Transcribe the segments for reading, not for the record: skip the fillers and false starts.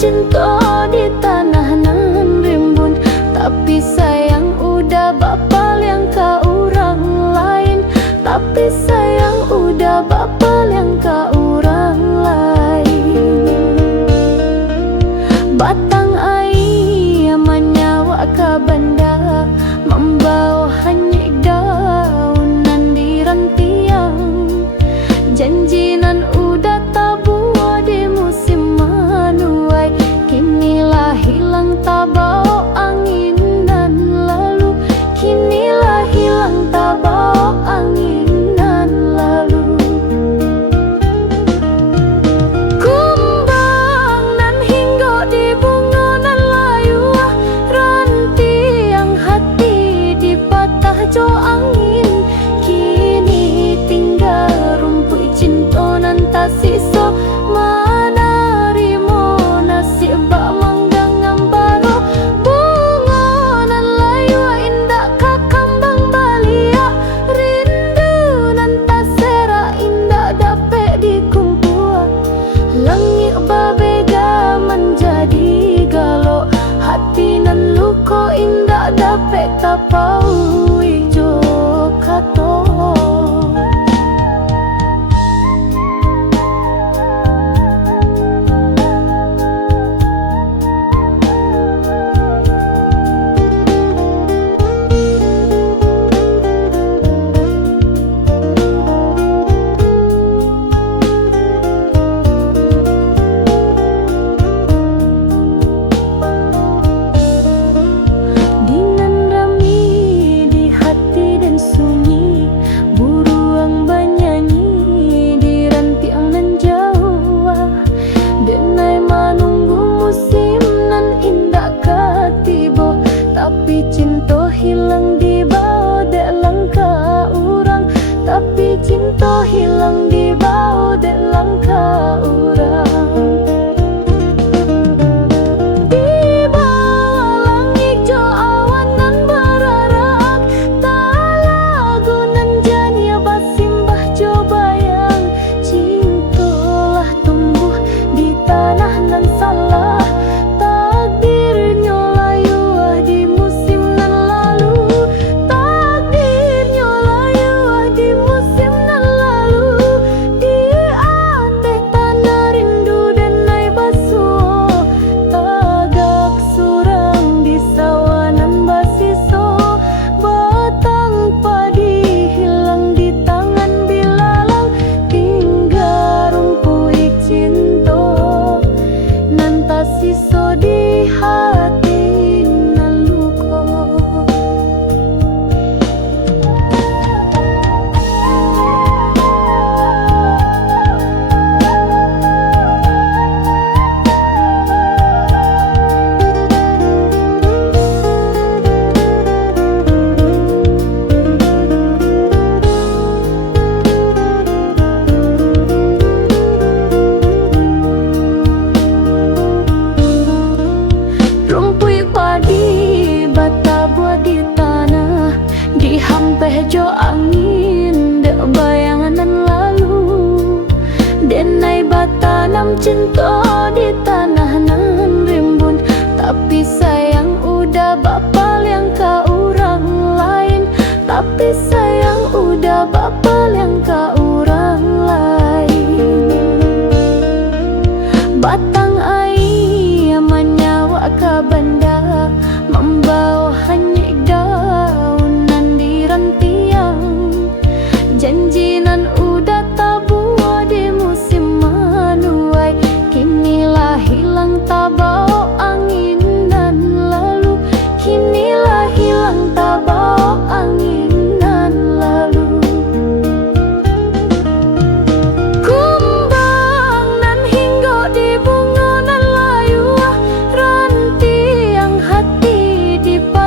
cinta di tanah nan rimbun. Tapi sayang udah bapa yang ka orang lain. Tapi sayang udah bapa yang ka orang lain. Batang ai menyawa ka banda, membawa hanya daunan di rantiang. Janjinan udah tabuah di musim manuai, kinilah hilang tabau angin dan lalu. Kinilah hilang tabau angin dan lalu. Kumbang nan hingga di bunga nan layu, ranti yang hati dipatah jo angin. Kini tinggal rumput cinta nan tak sisa, menarimo nasib bak manggang ngambaro. Bunga nan layu indah kakambang balia, rindu nan tak sera indah dapat dikumpul. Langit berbeda menjadi galau, hati nan luka indah dapat tapau ijo kato. Tapi cinta hilang di bawah dek langkah orang. Tapi cinta hilang di bawah dek langkah orang. Di bawah langit jo awan nan berarak, tak lagu nan jania basimbah jo bayang. Cintalah tumbuh di tanah nan salah, siso di hati nan luka. Hampir jo angin dek bayangan nan lalu. Denai batanam cinta di tanah nan rimbun. Tapi sayang udah bapa yang ka orang lain. Tapi sayang udah bapa yang ka orang lain. Batang ai menyawa ka banda, membawa hanya daunan di rantiang. Janjinan udah tabuah di musim manuai, kinilah hilang tabau angin dan lalu. Kinilah hilang tabau angin dan lalu. Kumbang nan hingga di bunga nan layu, ranti yang hati dipatah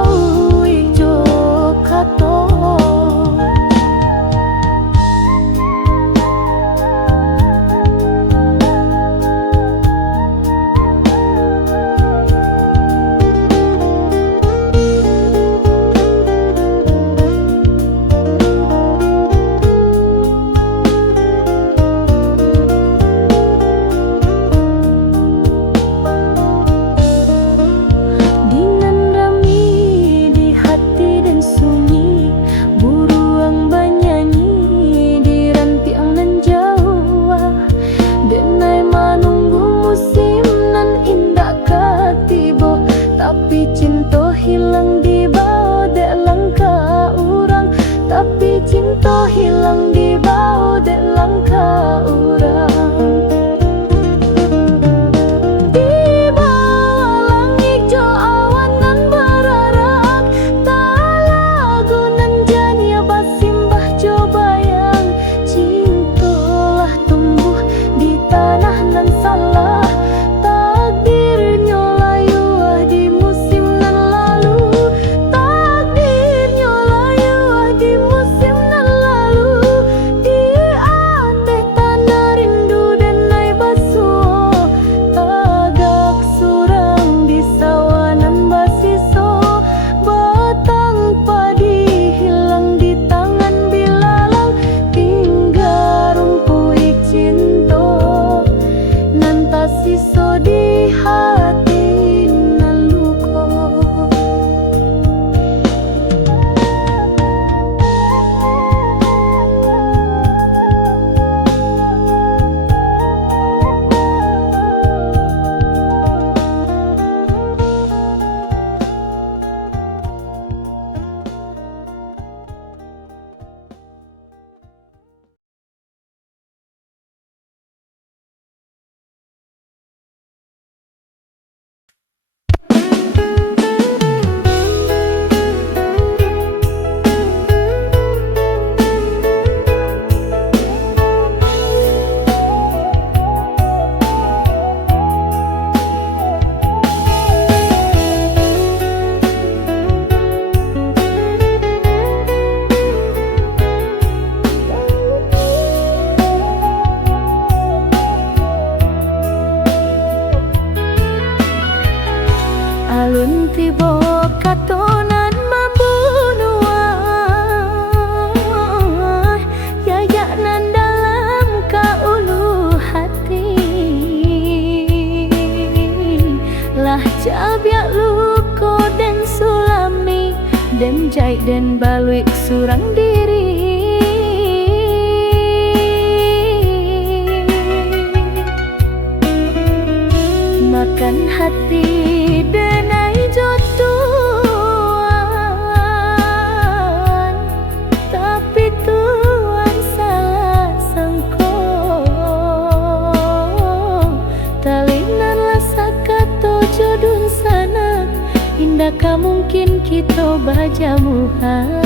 jauh ijo kato. Cinta hilang di bau dek langkah urang. Di bawah langit jo awan nan berarak, tak lagu nan jania basimbah jo bayang. Cintalah tumbuh di tanah nan salah, takdirnya layu di musim nan lalu. Takdirnya layu di musim siso di hati nan luko. Alun tiba katonan membunuh, yayak nan dalam kaulu hati. Lah cabiak luko den sulami, den jai den baluik surang diri. Makan hati denai jodohan, tapi Tuhan salah sangko. Talinan rasa kato jodoh sana, indah mungkin kita bajamuhan.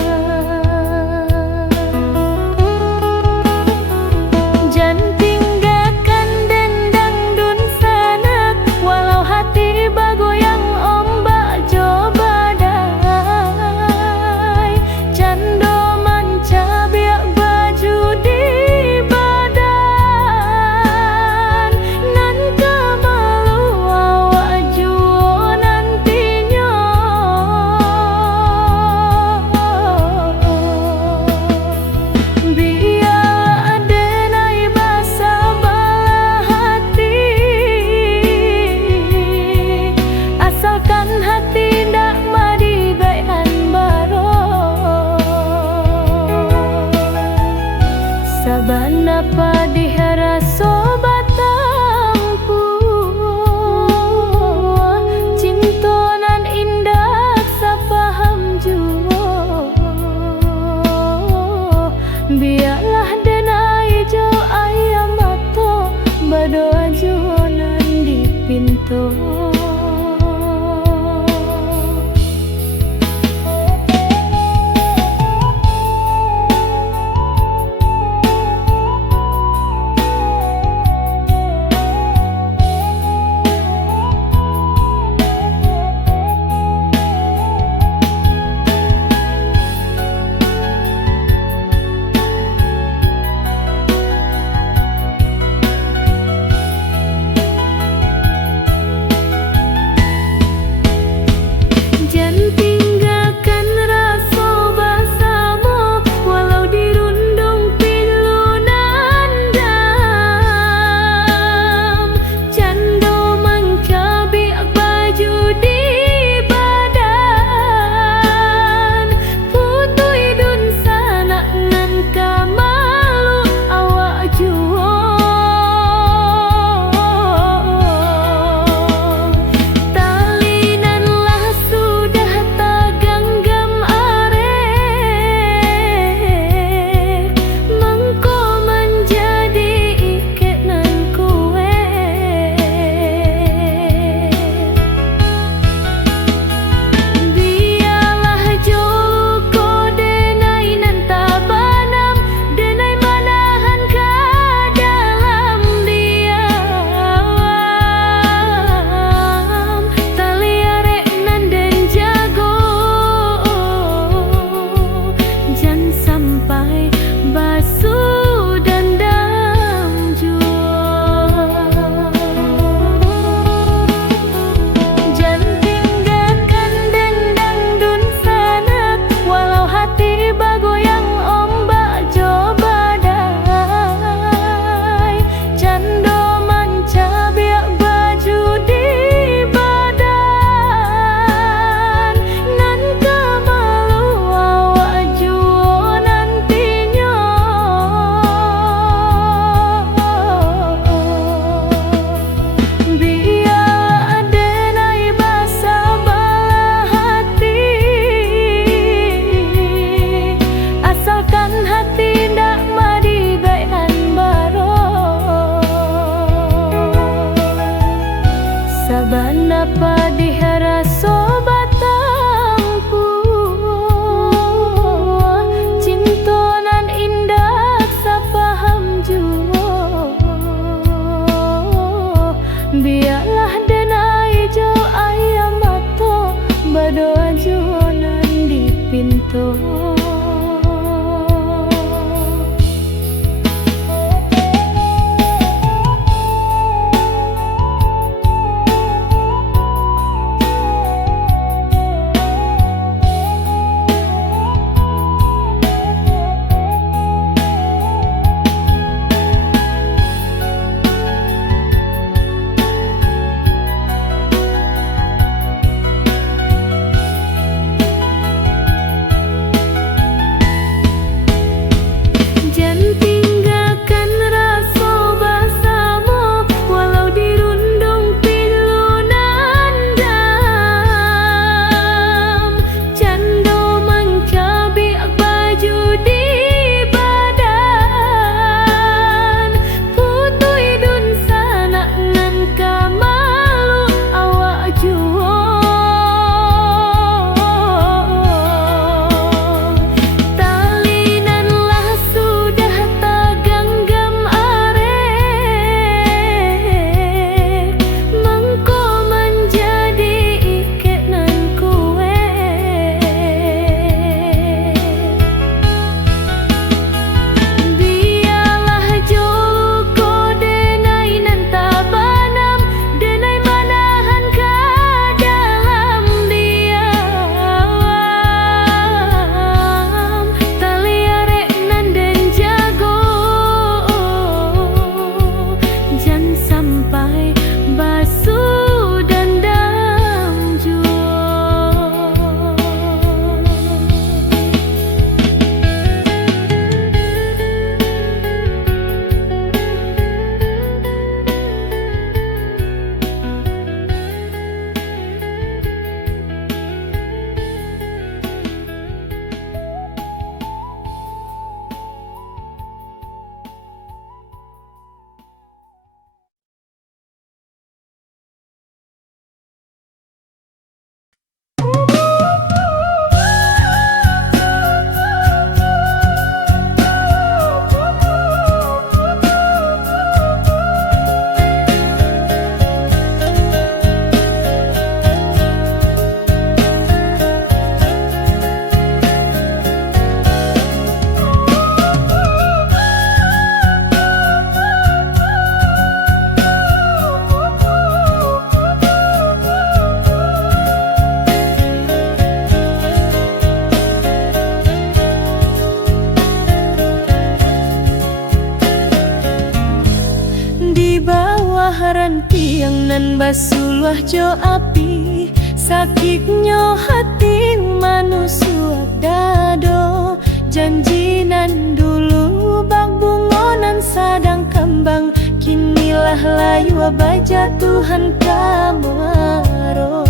nan basulah jo api sakitnya hati manusia dado janji nan dulu bang bungonan sadang kembang kinilah layu abaja Tuhan kamaro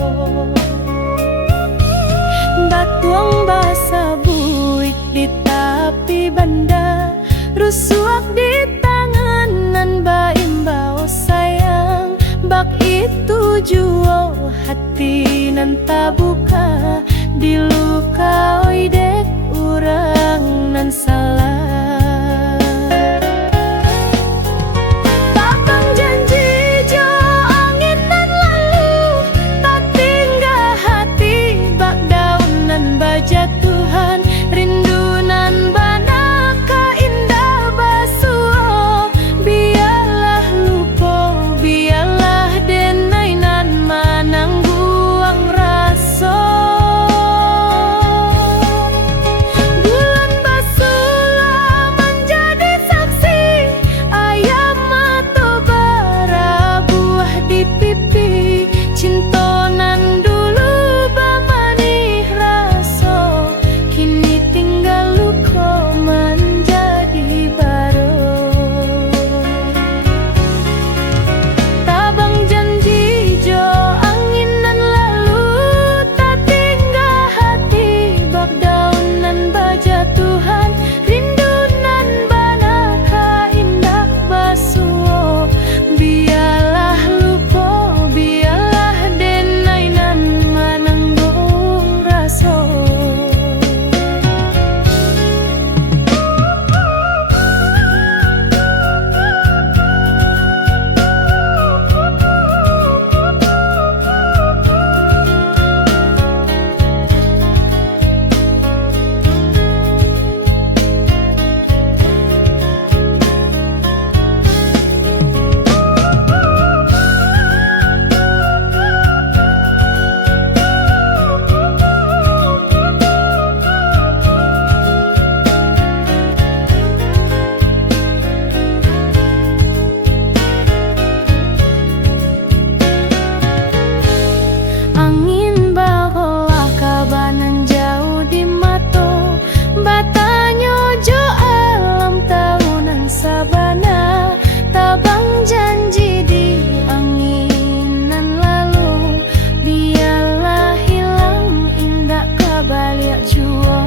batuang basa buik di tapi banda rusuak di tangan nan baimbau sayang bak itu juo hati nan tabuka diluka oi dek urang nan salah takang janji jo angin nan lalu tak tinggal hati bak daun nan baja Tuhan rindu nan bana ka indah basuo biarlah lupo biarlah denai nan manang buang raso bulan basulah menjadi saksi ayam mato bara buah di pipi cinta nan dulu bamanih raso kini tinggal luko menjadi baru tabang janji jo angin nan lalu tak tinggal hati bak daun nan baja Tuhan rindu nan bana ka indah basuo biarlah lupo biarlah denai nan mananggung raso angin baholah kabanan jauh di mato batanyo jo alam tahunan sabana tabang janji di angin nan lalu biarlah hilang indah kabaliak juo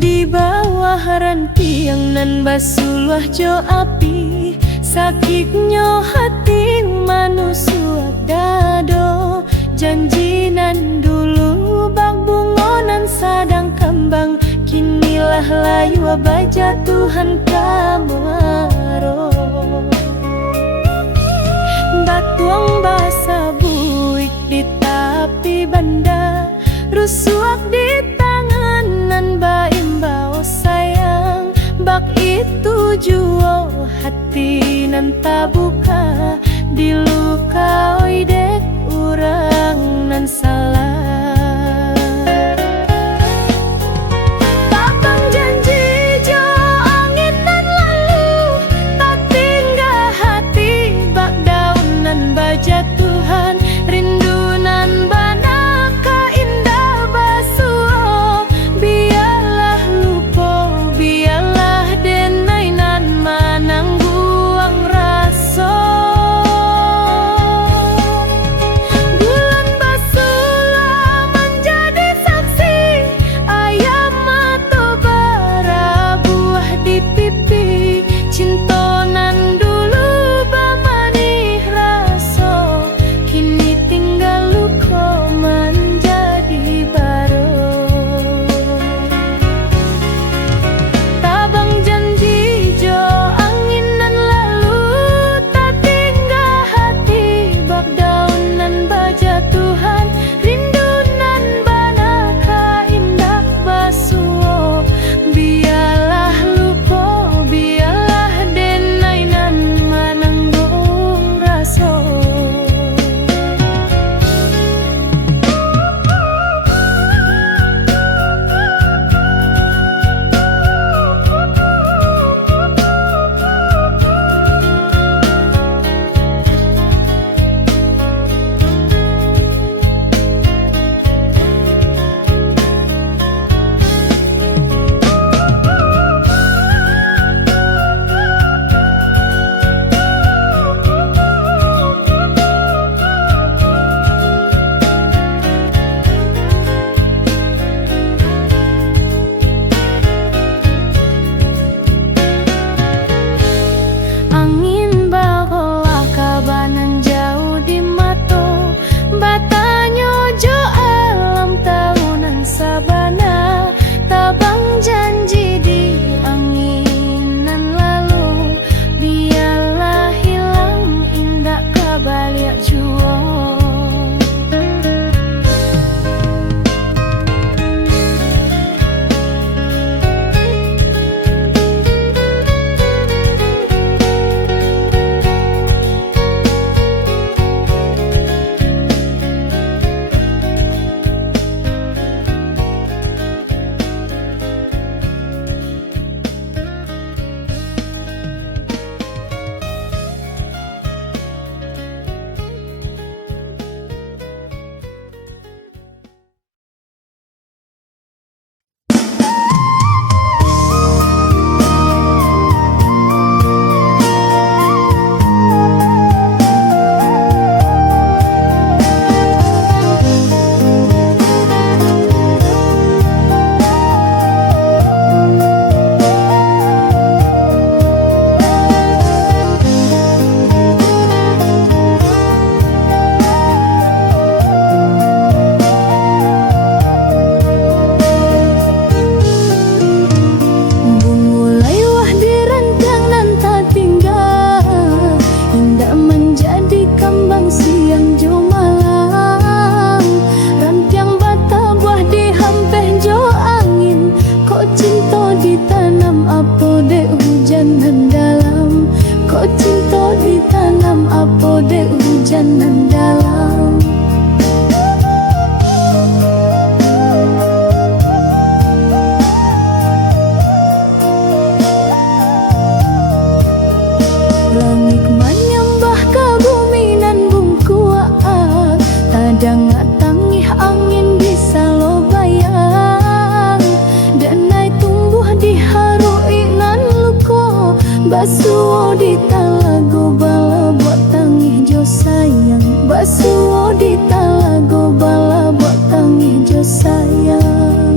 di bawah rantiang nan basulah jo api sakitnya hati manusia dado janji nan dulu bang bungonan sadang kembang kinilah layu abaja Tuhan kamaro batuang basa buik di tapi banda rusuak di tangan nan baimbau sayang bak itu juo hati nan tabuka diluka oi dek urang nan salah takang janji jo angin nan lalu tak tinggal hati bak daun nan baja Tuhan rindu nan bana ka indah basuo biarlah lupo biarlah denai nan manang buang raso bulan basulah apa dek hujanan dalam. Kok cinta ditanam apa dek hujanan dalam. Langit menyembah ke bumi nan bungkuat, tadang tangih angin bisa lo bayang. Danai tumbuh di harui nan luko, basuo di talago bala buat tangih jo sayang. Basuo di talago bala buat tangih jo sayang.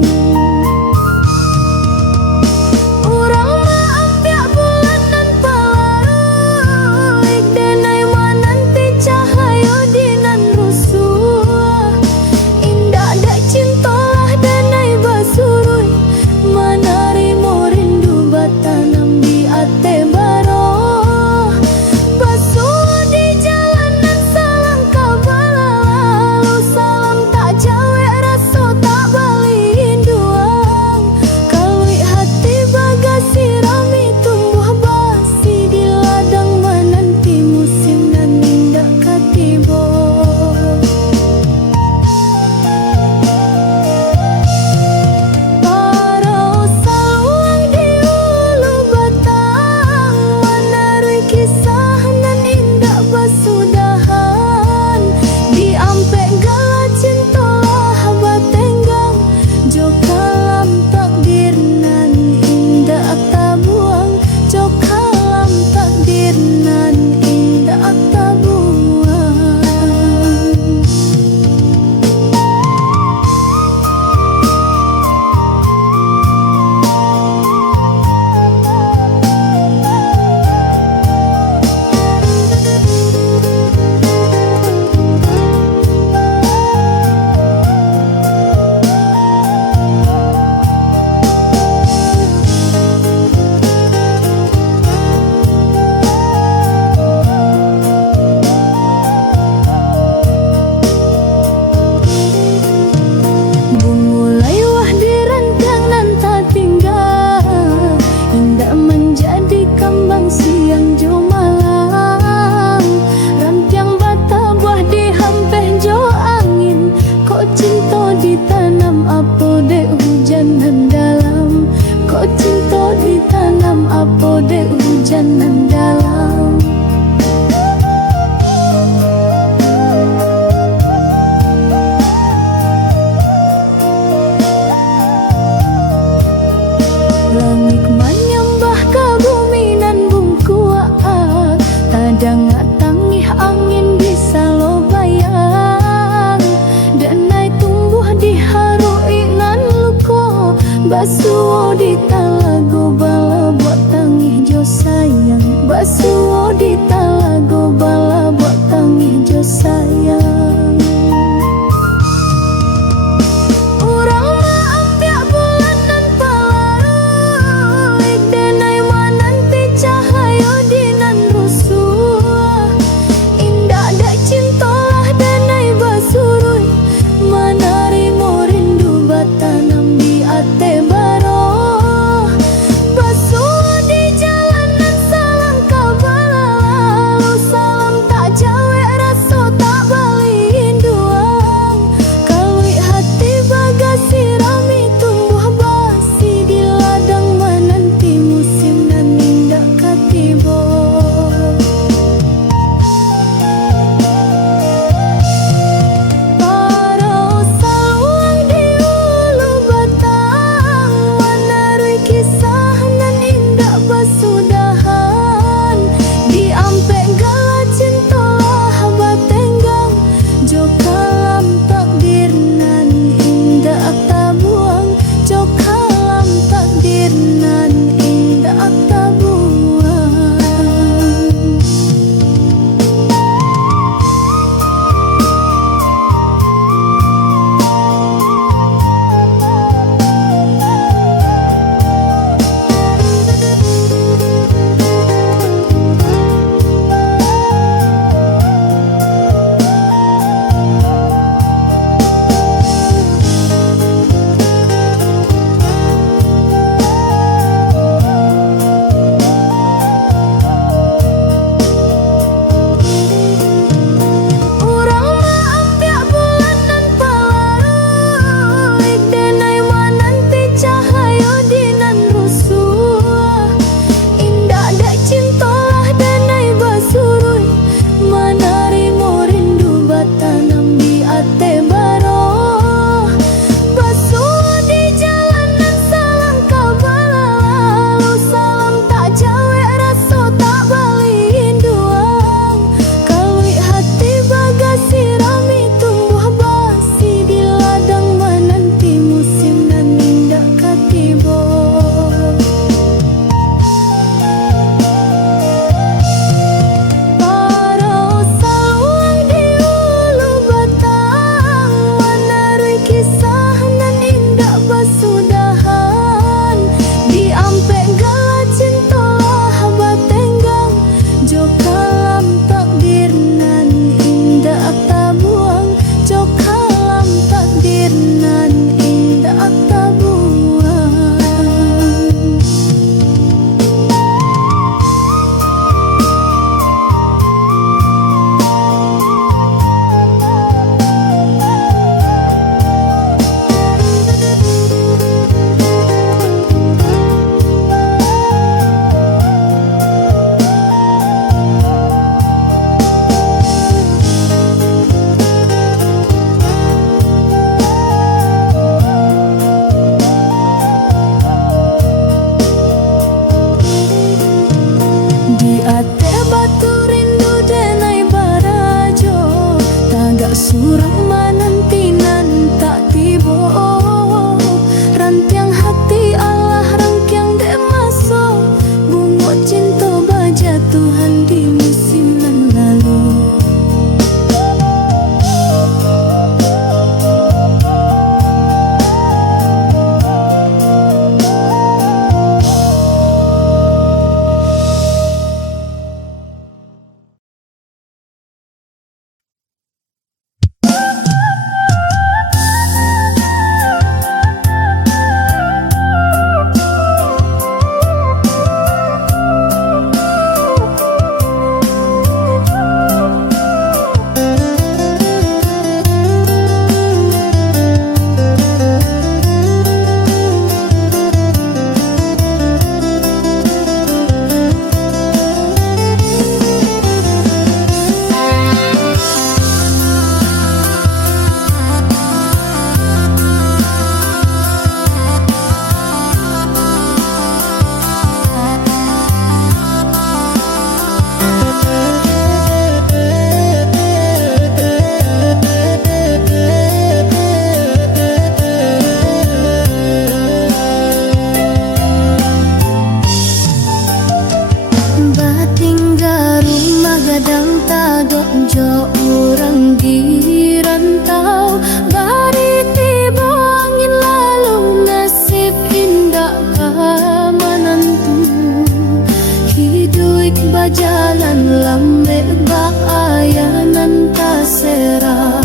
bajalan lambe bak ayanan tasera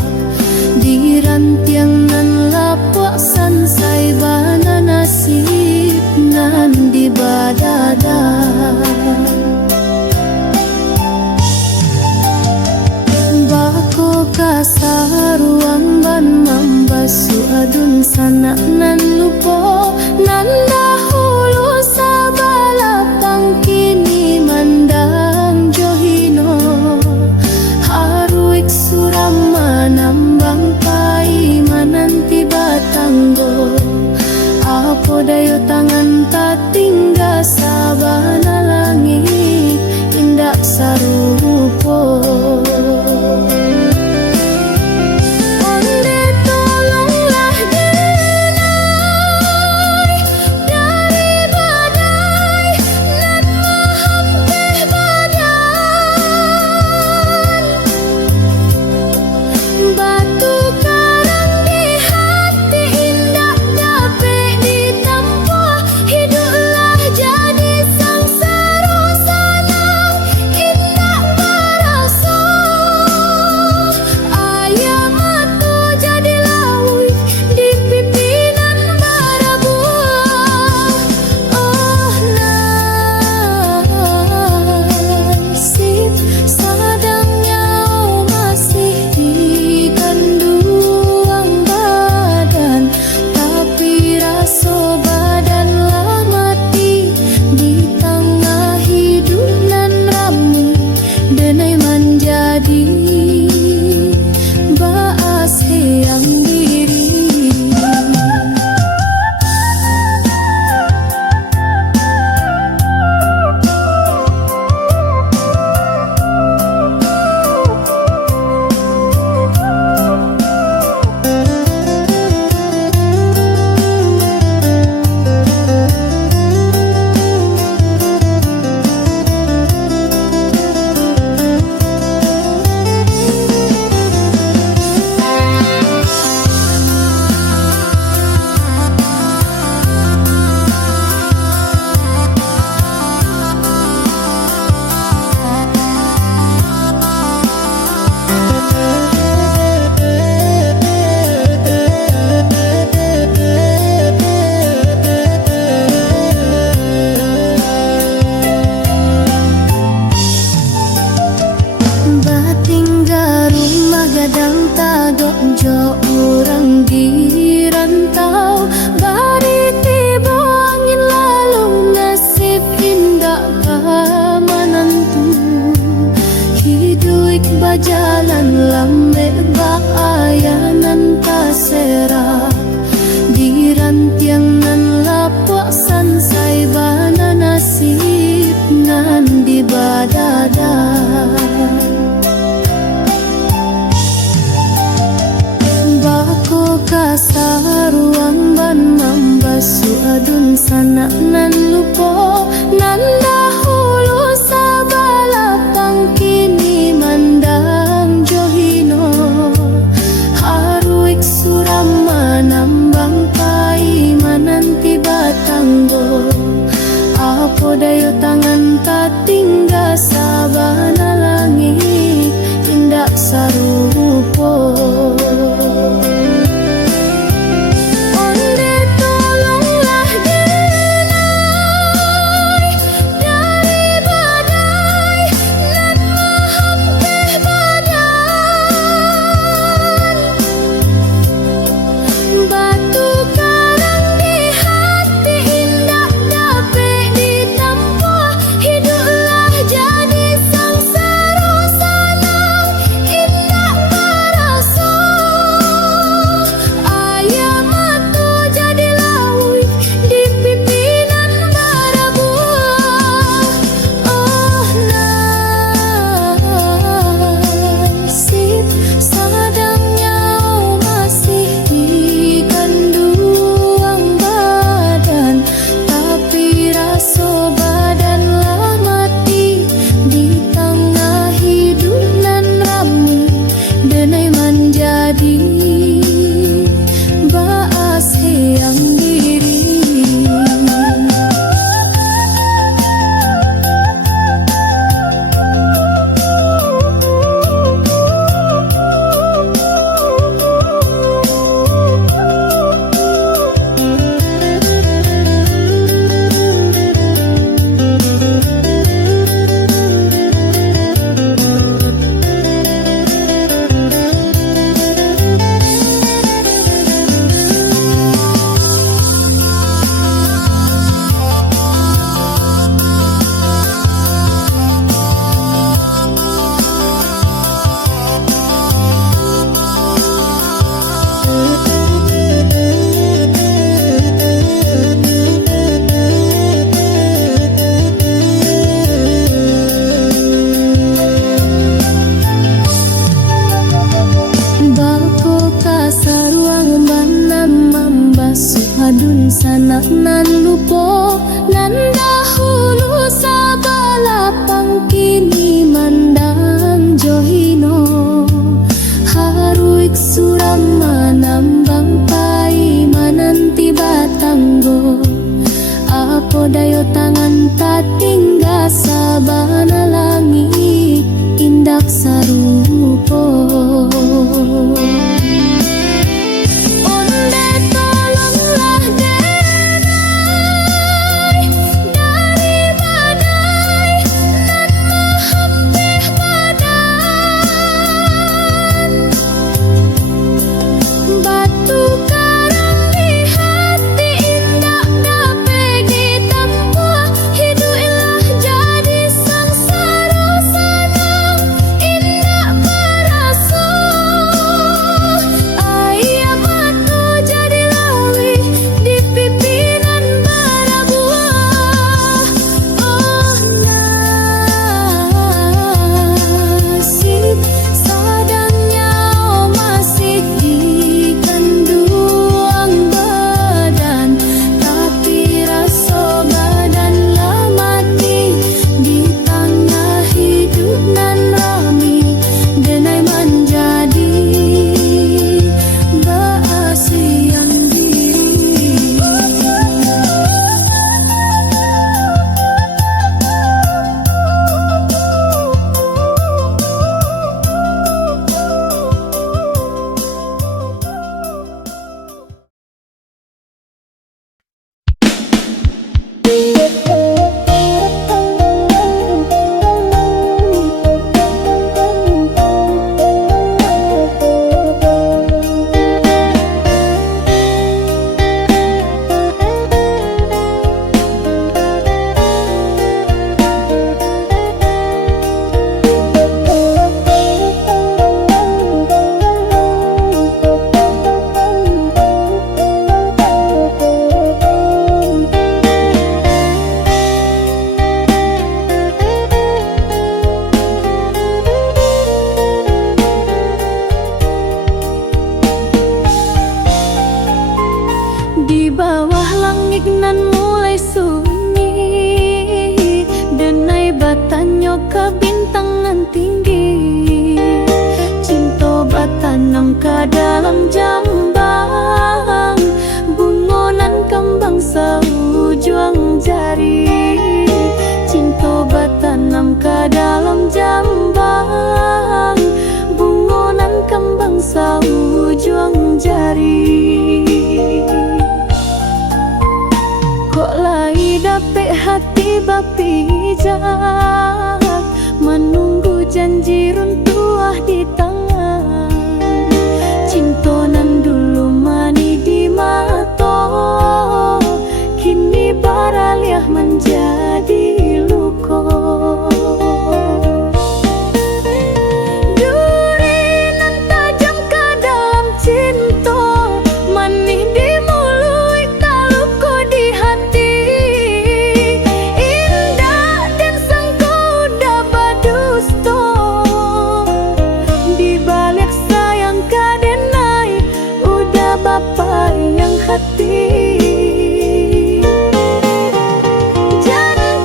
di rantiang nan lapok sansai bana nasib nan di badada. Bako kasaruang ban mambasu adun sanak nan lupo nan dahulu sabalapang kini mandang johino haruik surama nambang pai mananti batanggo apo dayo tangan tatingga sabana langit indak sarupo. Jo orang di rantau bari tiba angin lalu nasib indah menentu hidup bajalan lambe bak ayanan tasera di rantiang nan lapok sansai bana nasib nan di badada. Kasaruang ban mambasu adun sanak nan lupo nan dahulu sabalapang kini mandang johino haruik surama nambang pai mananti batanggo apo dayo tangan tatingga sabana langit indak sarupo. Hiduplah jadi sang sabana langit indak sarupo. Onde tolonglah denai dari badai nan mahampih badan. Batu karang di hati indak dapat ditempuh. Hiduplah jadi sengsara sanang indak merasuh. Ayah batu jadi lawi di pimpinan barabuah. Oh nasib sadangnya masih dikandung badan, tapi rasa badan lah mati di tengah hidup nan rami. Denai menjadi baasian diri. Di bawah langit nan mulai sunyi, denai batanyo ke bintangan tinggi. Cinta batanam ke dalam jambang, bungonan kembang seujung jari. Cinta batanam ke dalam jambang, bungonan kembang seujung jari. Kok lai dapet hati bapijak, menunggu janji runtuh di tangan. Cinta nan dulu mani di mata, kini baraliah menjadi luka. Duri nan tajam ke dalam cinta, manih di mulut taluku di hati. Indah dan senggoda badusta, di balik sayang kadenai udah bapa yang hati. Jangan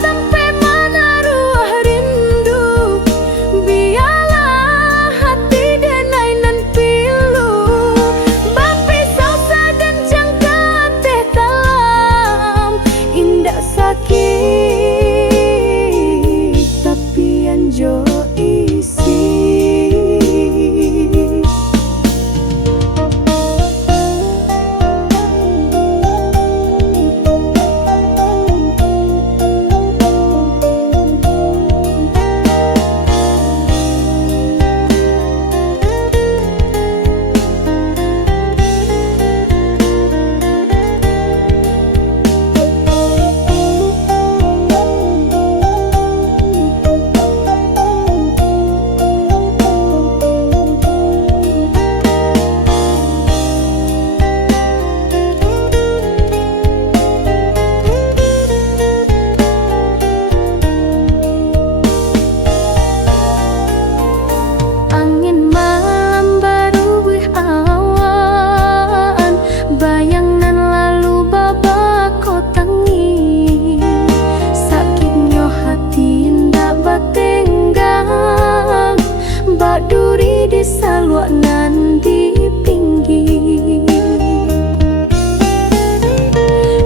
sampai menaruh rindu, biarlah hati denai nan pilu. Bapisau dan jangka teh talam, indah sakit tapi anjo isi.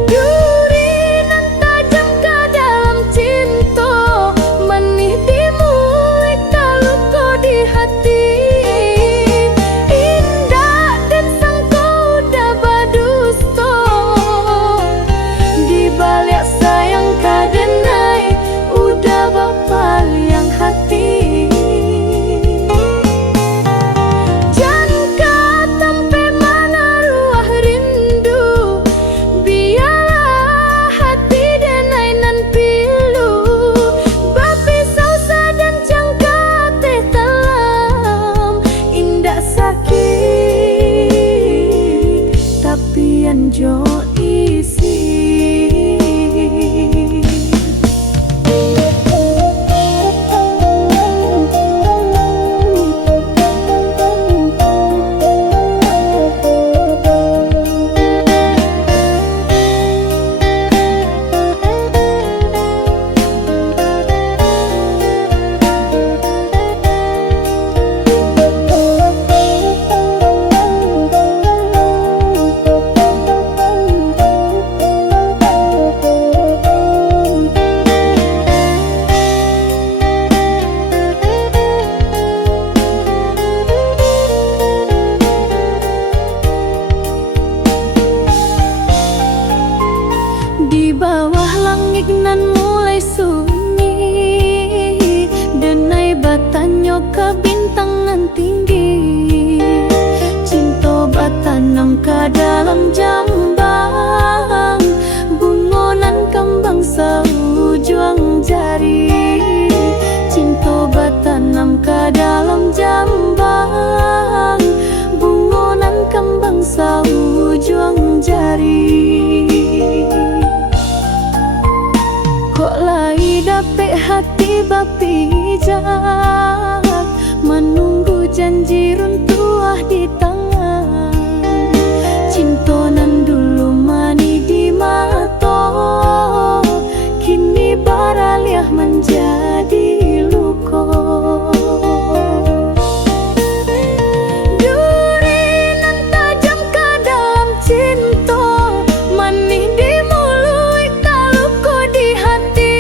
Duri nan tajam ke dalam cinta, dalam jambang, bungonan kembang seujung jari. Cinta batanam ke dalam jambang, bungonan kembang seujung jari. Kok lai dapet hati bapijak, menunggu janji runtuh di tangan. Cinta nan dulu mani di mata, kini baraliah menjadi luka. Duri nan tajam ke dalam cinta, manih di mulut kalau kau di hati.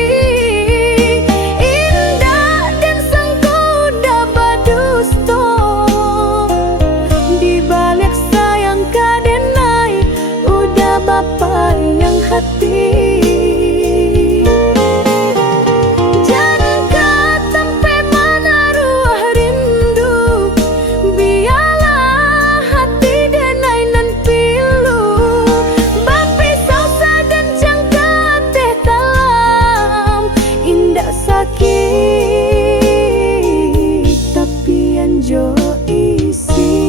Indah dan senggoda badusta, di balik sayang kadenai udah bapa yang hati. Tapi anjo isi.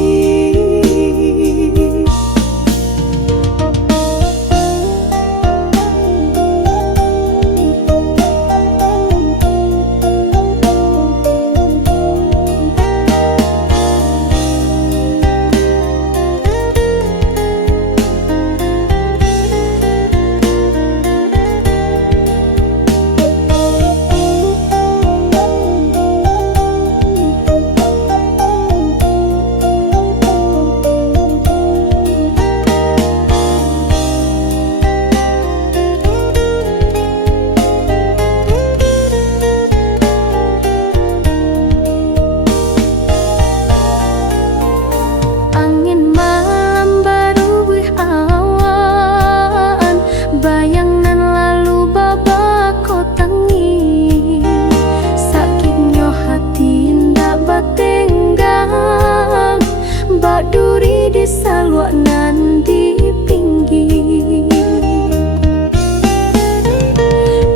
Duri di salwa nan di pinggir.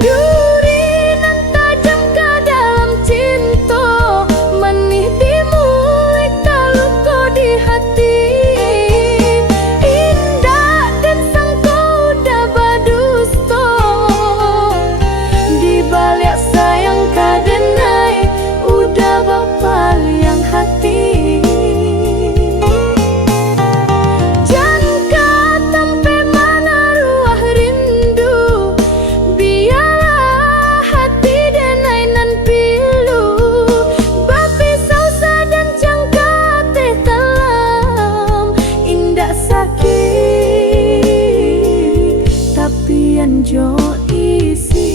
Duri nan tajam ke dalam cinta, manih di mulut kalau kau di hati. Indah dan senggoda badusta, di balik sayang kadenai udah bapa yang hati. Tapi anjo isi.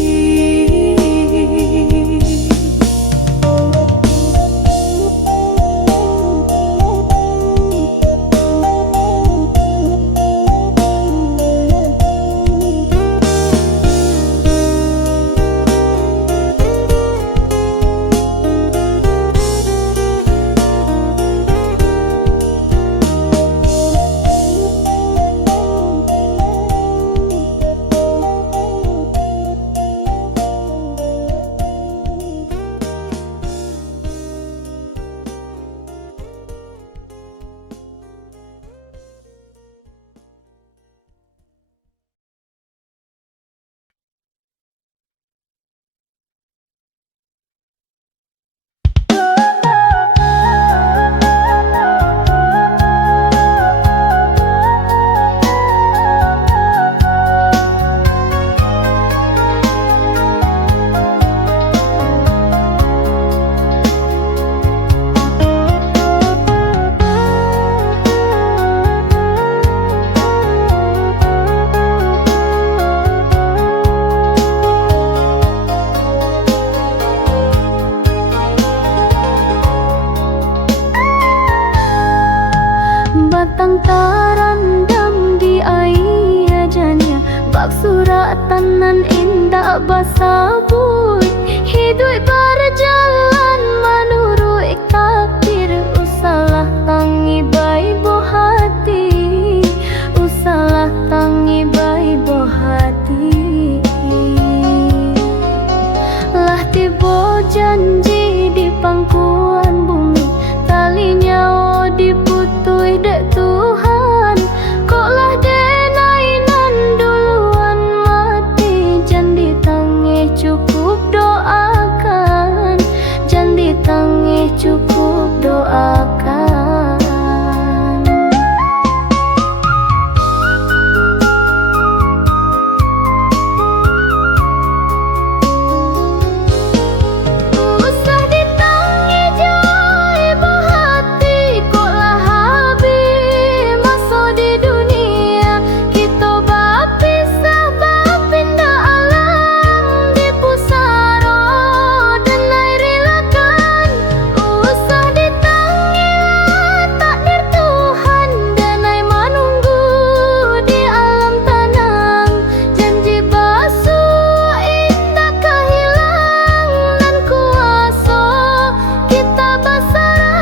Batang tarandam di air jania, bak suratan nan indah basabui. Hidup berjalan menurut takdir, usalah tangi baik bohati, ditangih cukup doakan. Usah ditangih jauh ibu hati, koklah habis masa di dunia. Kita berpisah berpindah alam di pusara dan air relakan. Usah ditangih takdir Tuhan dan ai menunggu di alam tanang. Janji basuh indah kehilang dan kuasa kita bersara.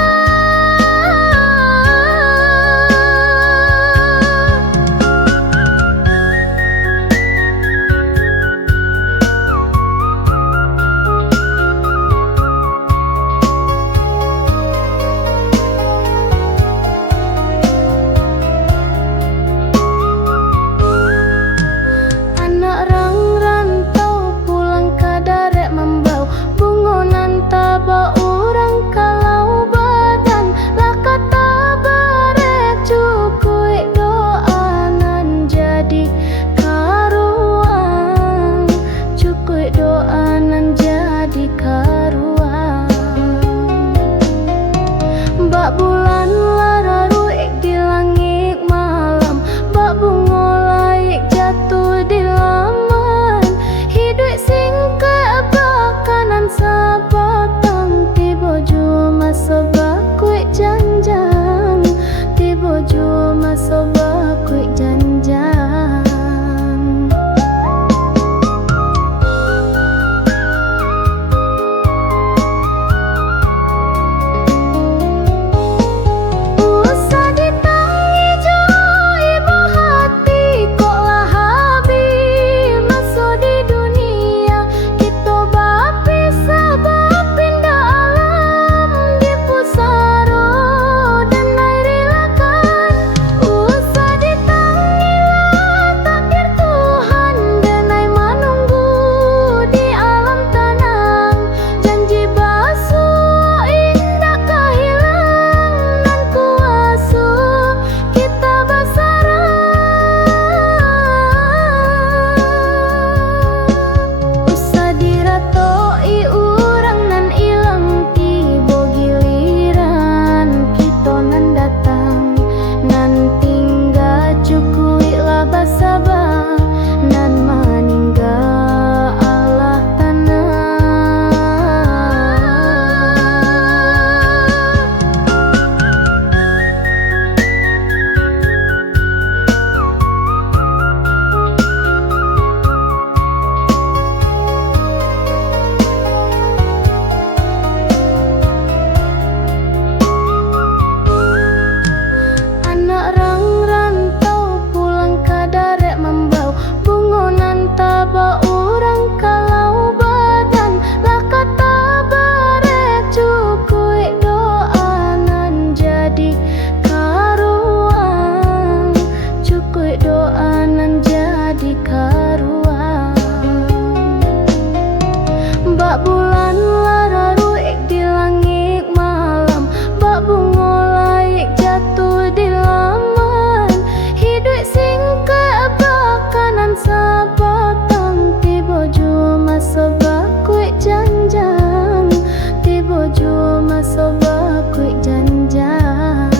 Anak rang rantau pulang ke darek membau bungonan taba orang kalau badan lah kata barek cukui doanan jadi karuan, cukui doanan jadi karuan. Bak bulan lararu di langit malam, bak bunga laik jatuh di laman. Hidup singkat bakanan sabatang, tiba jua masa bakuik janjang, tiba jua masa bakuik janjang. Usah ditangih jauh ibu hati, koklah habis masa di dunia. Kita berpisah berpindah alam di pusara dan air relakan. Usah ditangih takdir Tuhan dan ai menunggu di alam tanang. Janji basuh indah kehilang dan kuasa kita bersara. Usah diratoi urang nan ilang, tiba giliran kita nan datang. Nan tinggal cukui lah basabah, nan meninggal Allah tanah. Anak rang rantau pulang ke darek membau bungonan taba orang kalau badan lah kata barek cukui doanan jadi karuan, cukui doanan jadi karuan. Bak bulan lararu di langit malam, bak bunga laik jatuh di laman. Hidup singkat bakanan sabatang, tiba jua masa bakuik janjang, tiba jua masa bakuik janjang.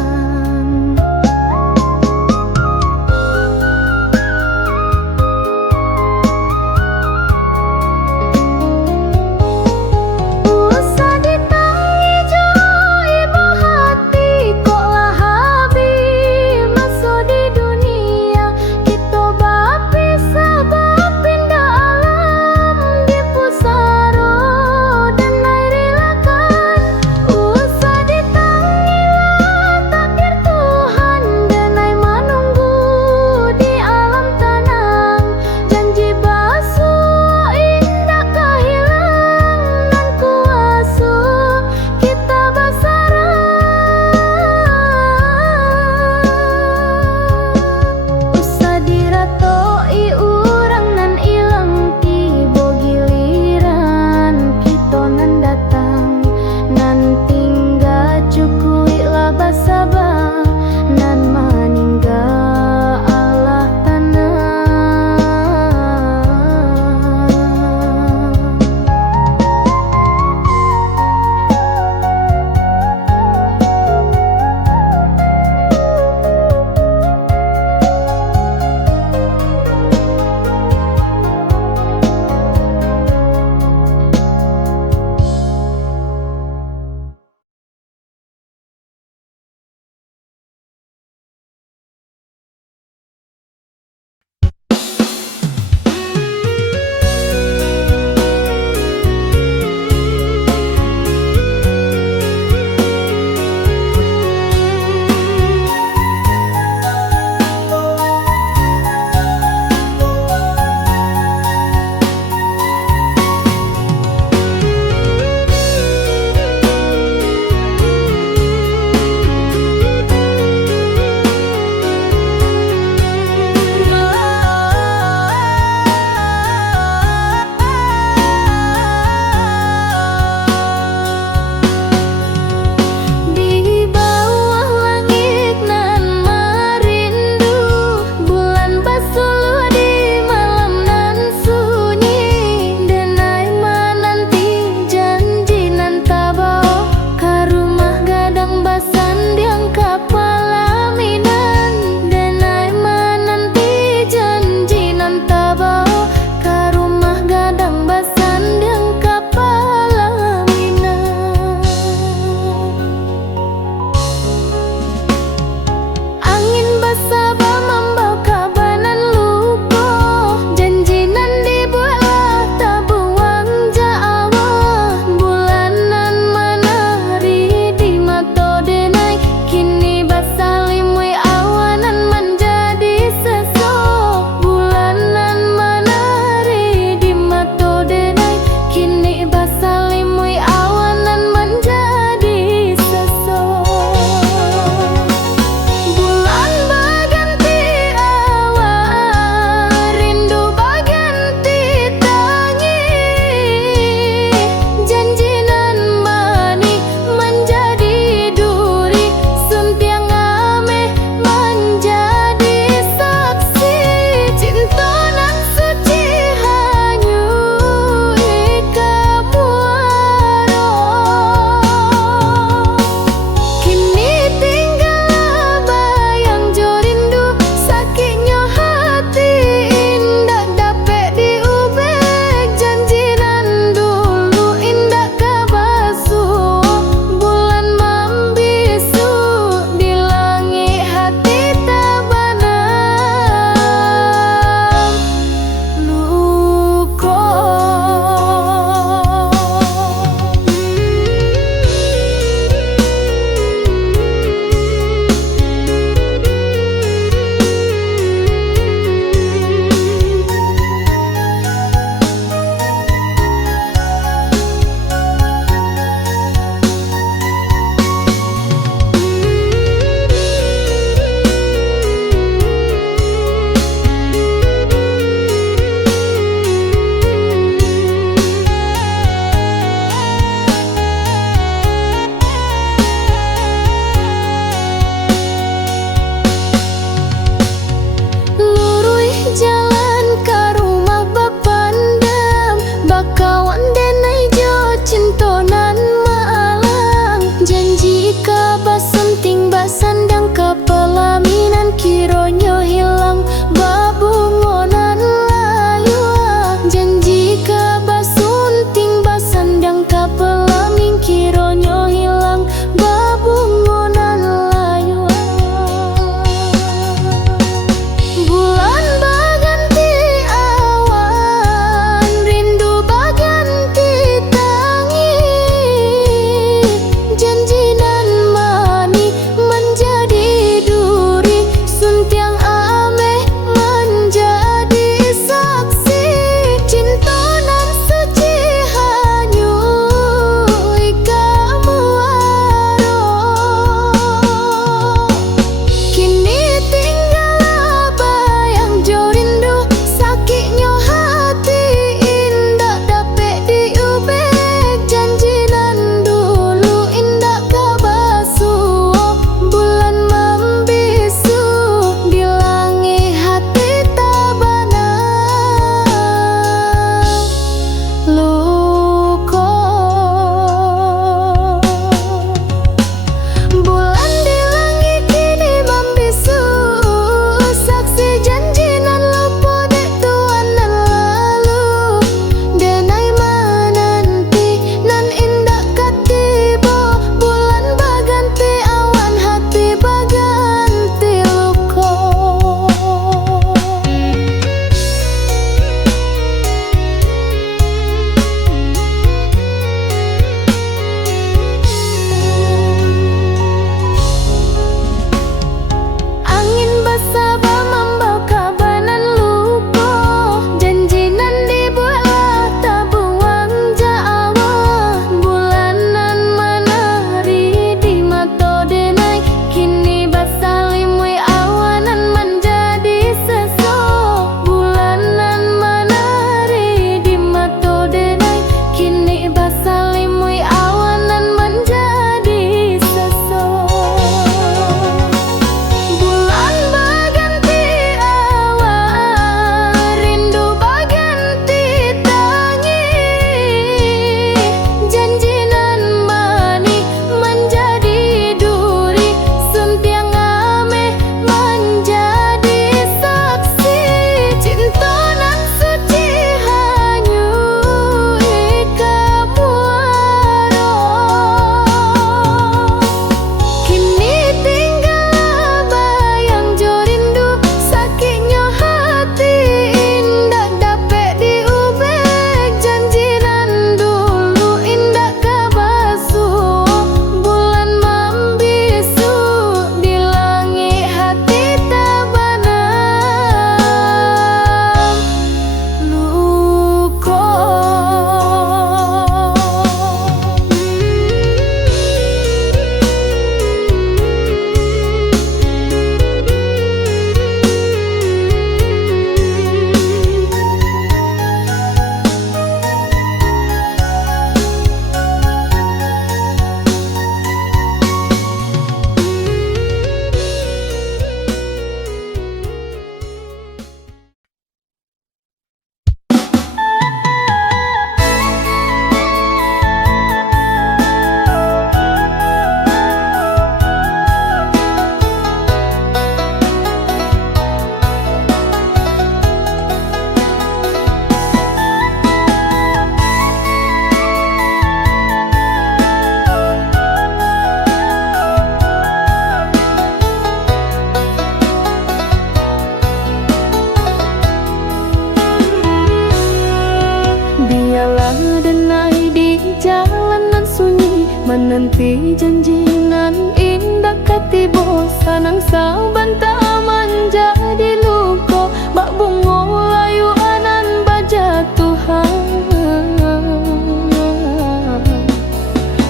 mimpi janji nan indah katibo sanang saban tak menjadi luko bak bungo layu anan baja Tuhan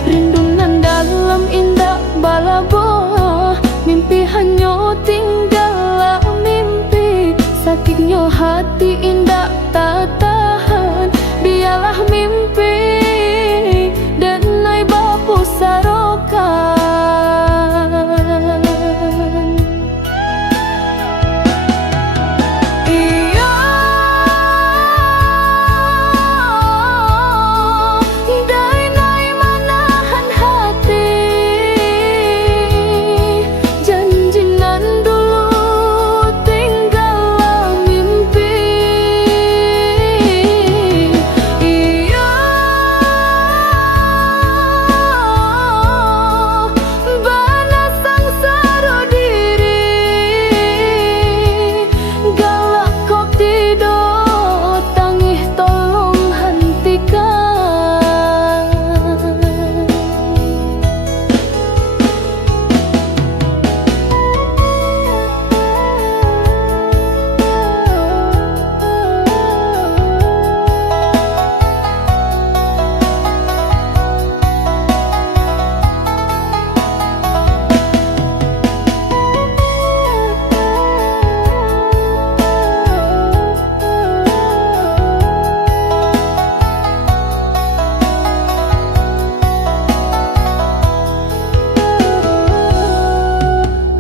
rindu nan dalam indah balabo mimpi hanya tinggal mimpi sakitnya hati indah tak tahan biarlah mimpi denai bapu sarokan iya denai manahan hati janji nan dulu tinggal mimpi iya bana sangsara diri galak kok tidak tangih tolong hentikan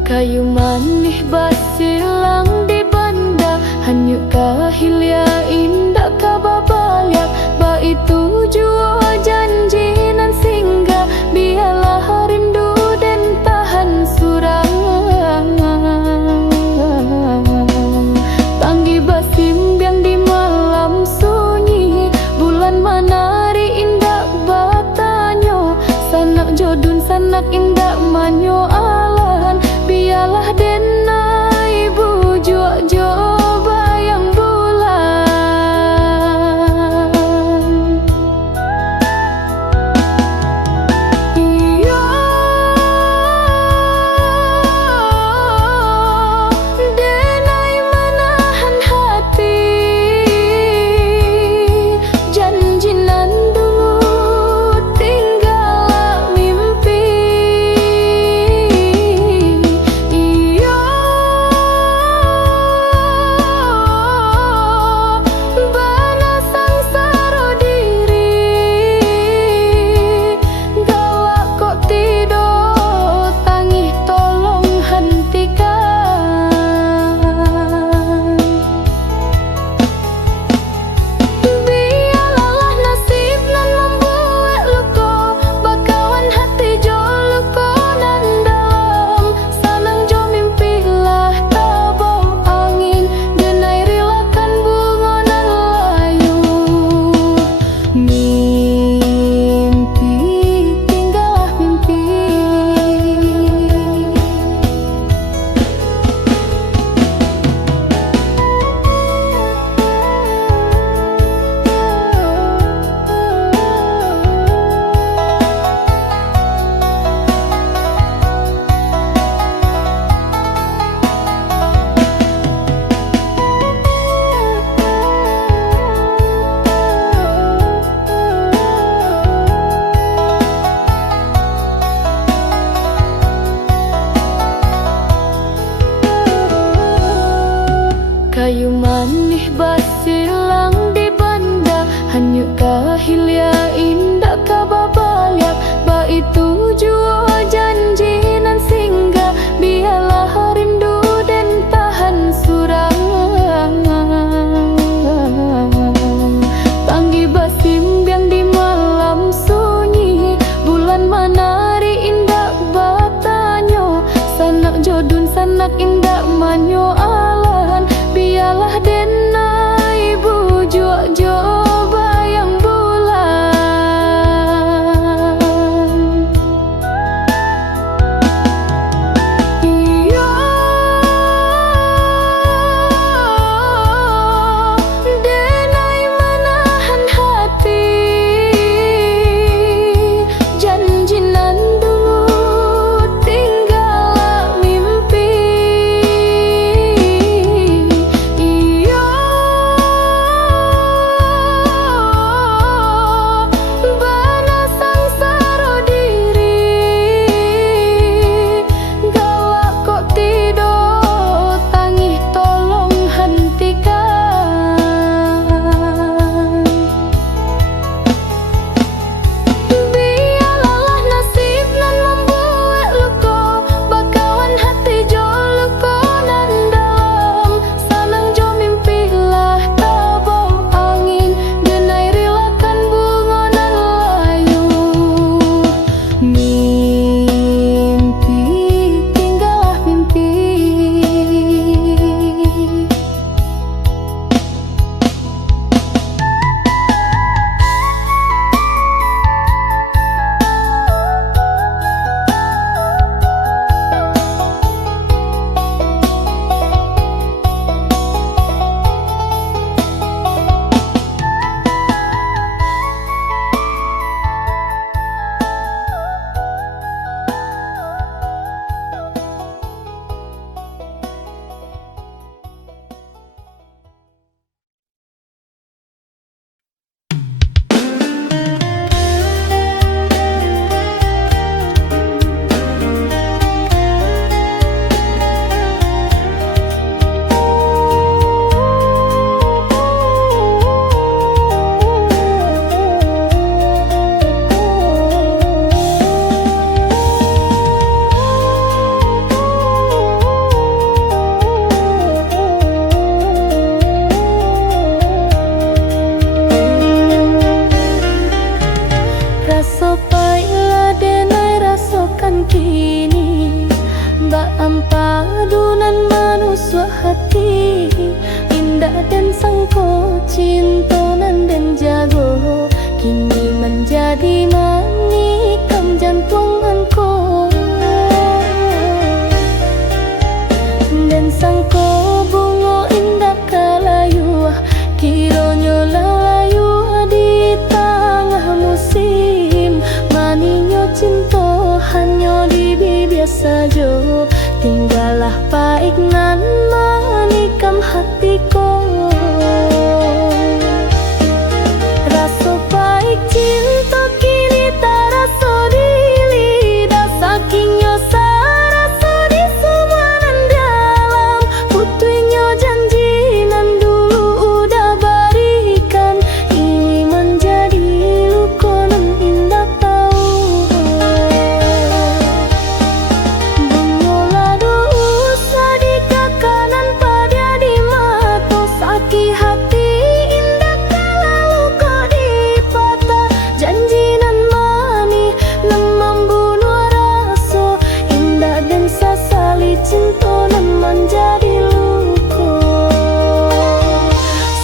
kayu manih basilang di banda hanyut kahilya indah kababalyak ba itu jua janji nan singgah biarlah rindu dan tahan surang tanggi basimbiang di malam sunyi bulan manari indah batanyo sanak jodun sanak indah manyo alan biarlah denai bujuk coba yang bulan iya denai menahan hati janji nan dulu tinggal mimpi iya bana sangsara diri galak kok tidak tangih tolong hentikan biarlah nasib nan membuat luka bakawan hati jo luka nan dalam sanang jo mimpilah tabung angin denai rilakan bunga nan layu mimpi tinggallah mimpi kayu manih basilang di banda hanyut kahilya indah kababalyak ba itu jua janji nan singgah biarlah rindu dan tahan surang tanggi basimbiang di malam sunyi bulan manari indah batanyo sanak jodun sanak indah manyo alan biarlah denai bujuk coba yang bulan iya denai menahan hati janji nan Raso pahit denai rasokan kini, padunan manusia hati, indah dan sangko cintonan dan jago, kini menjadi manikam jantunganku. Dan sangko bungo indah kalayu, kironyo layu di tengah musim, maninyo cinto hanyo di biasa jo, tinggallah baik nan manikam hatiku. Raso baik cinta kini tak raso di lidah, sakingnya saraso di sumanan dalam, putuinyo janji nan dulu udah berikan, ini menjadi luka nan indah tahu. Bungola dosa di kakanan pada di mata, sakit hati indah kala luka di patah, janji nan mani nan membunuh rasa, indah dan sasali cinta nan menjadi luka.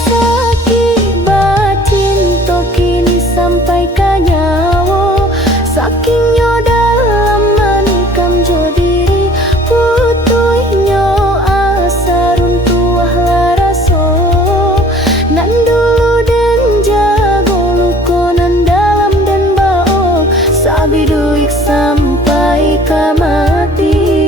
Sakit batin to kini sampai ke nyawa, sakingnya dalam manikam jo diri, putuinyo asa runtuh laraso, nan dulu dan jago luka nan dalam dan bau, sabiduik sampai ke mati.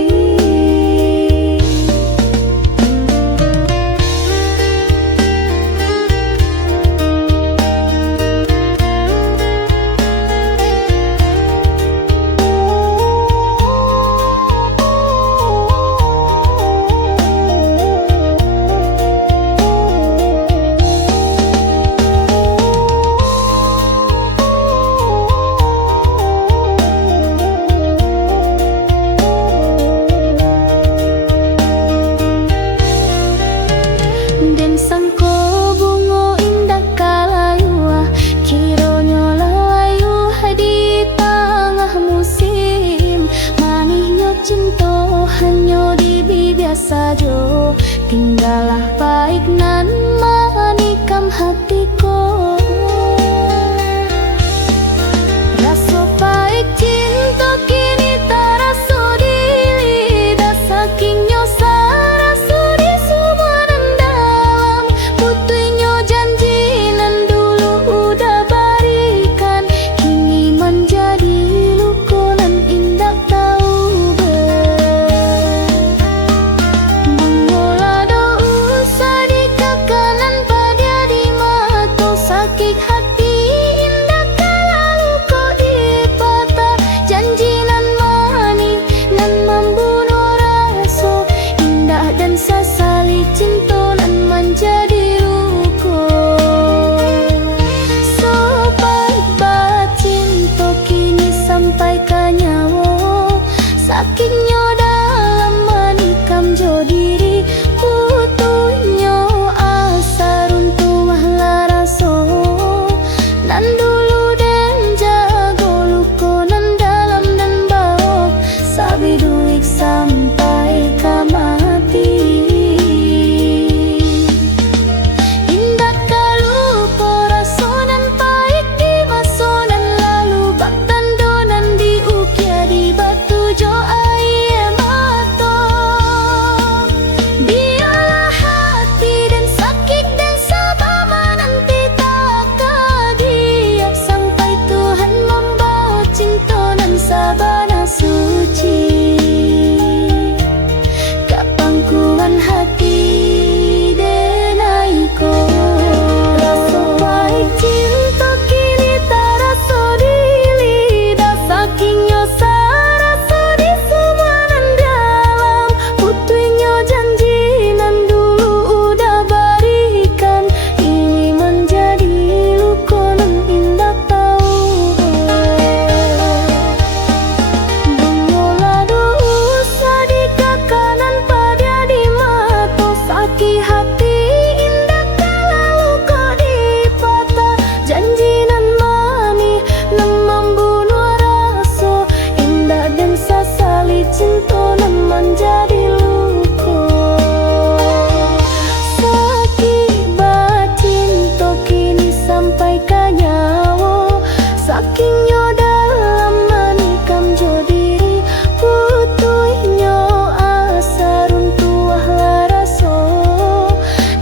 sakitnya dalam menikam jo diri putuhnya asa runtuh laraso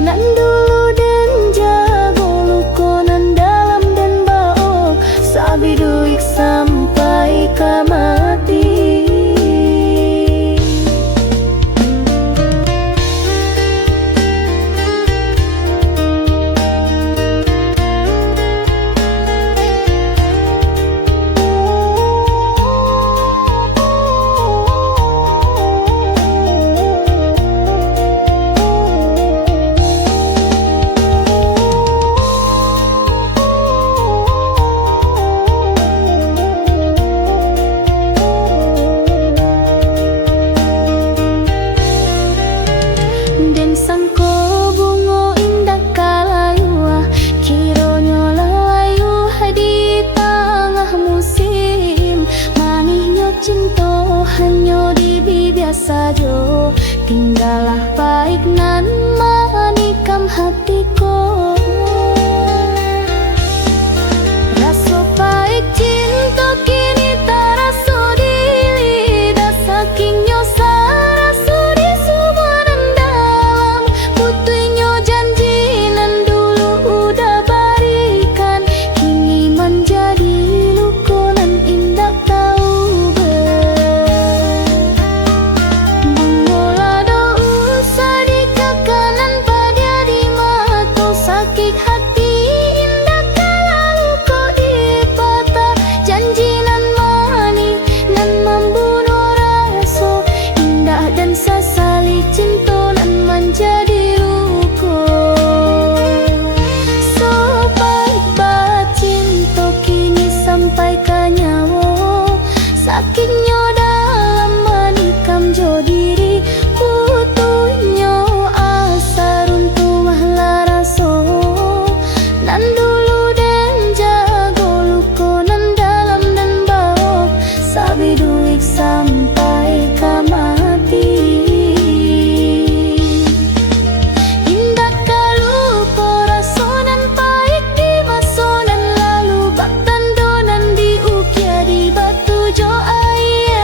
nan dulu dan jago lukonan dalam dan bao sabiduik sampai ke mati. Den sangko bungo indah kalayua kironyo layu di tengah musim manihnya cinta hanya di biasa jo tinggallah baik nan manikam hatiku rasa baik cinta kini taraso di lidah sakingnya saraso di subanan dalam putuhnya janji nan dulu udah barikan kini menjadi lukonan indah tahu mengolah dosa di kekanan pada di mata sakit hati indah kalau kau dipatah janji nan mani nan membunuh rasa indah dan sesali cinta nan menjadi luka sobat cinta kini sampai ke nyawa sakitnya dalam menikam jo diri putuhnya asa runtuh laraso nan dulu dan jago lukonan dalam dan bau sabiduik sampai ke mati. Indah kalau korasonan baik di masonan lalu bak tandonan di ukia di batu jo air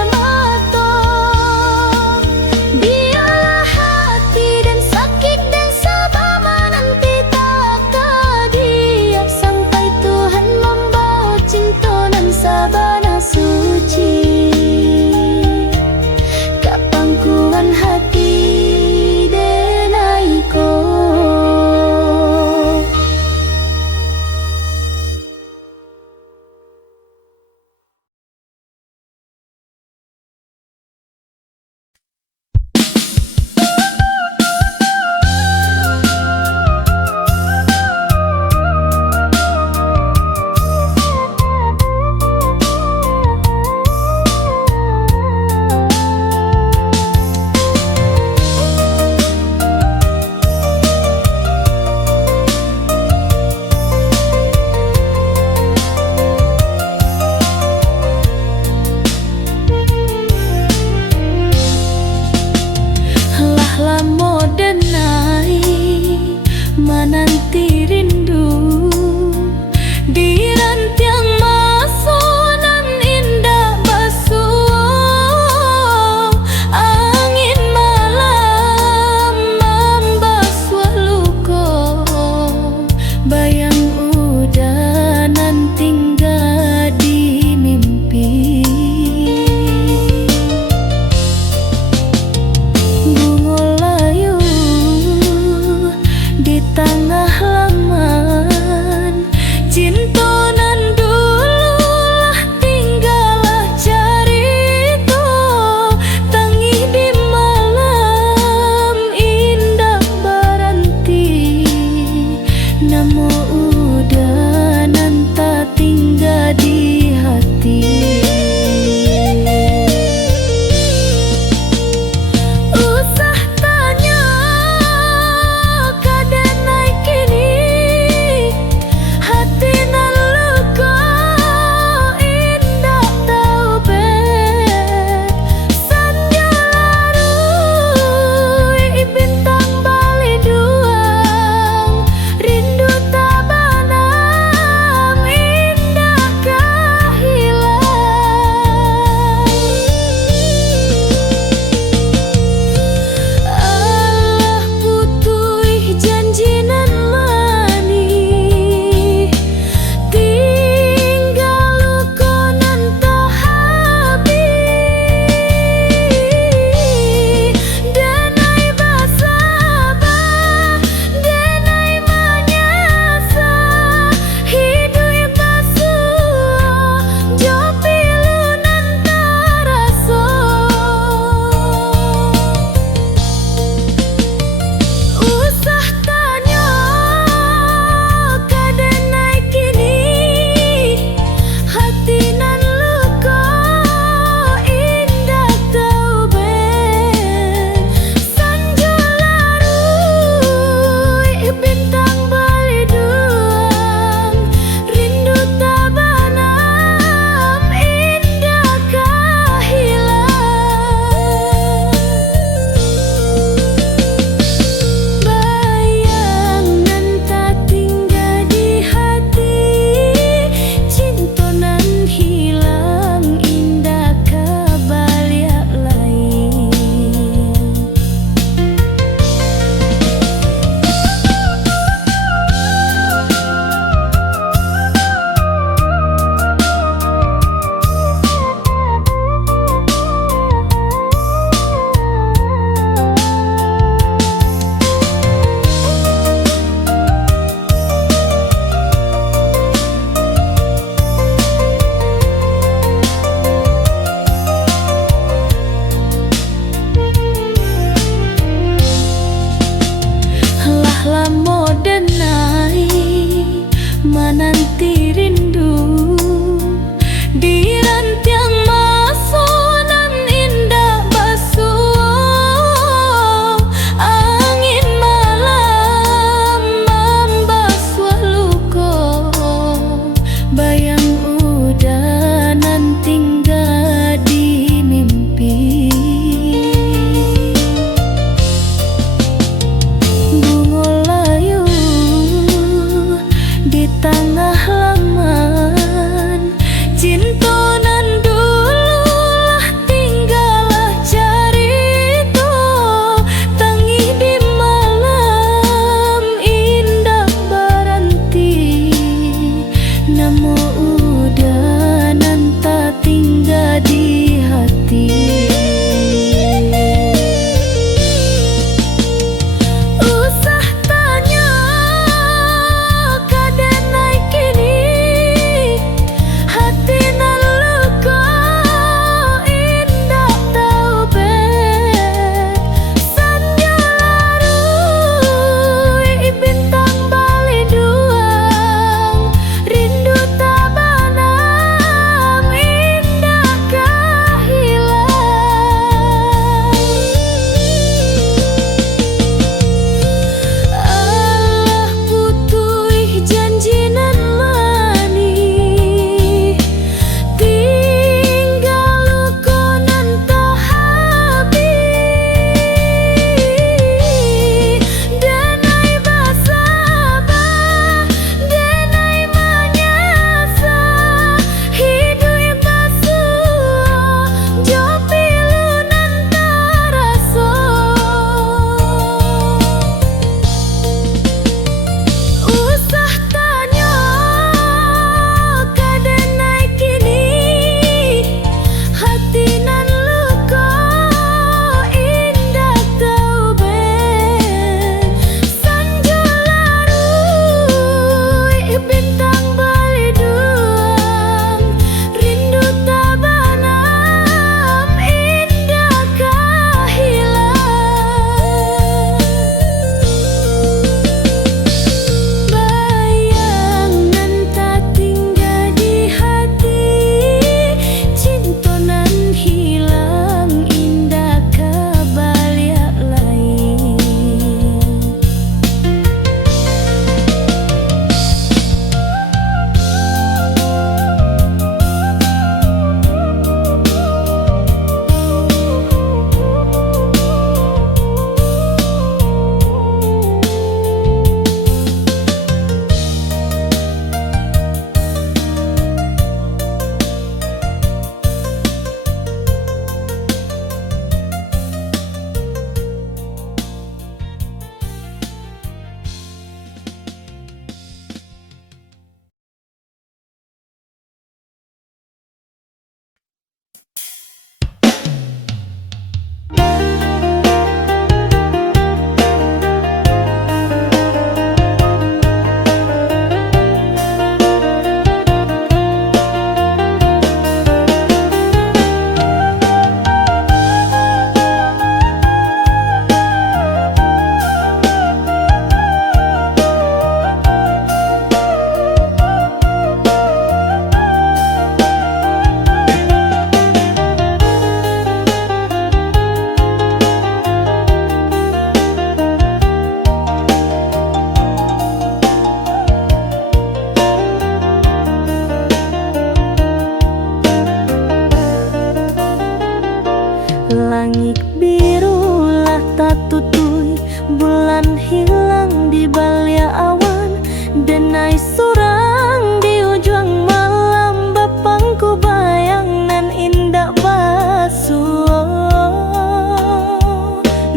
Langit birulah tak tutui, bulan hilang di balik awan. Denai surang di ujung malam, bapangku bayang nan indah basuh.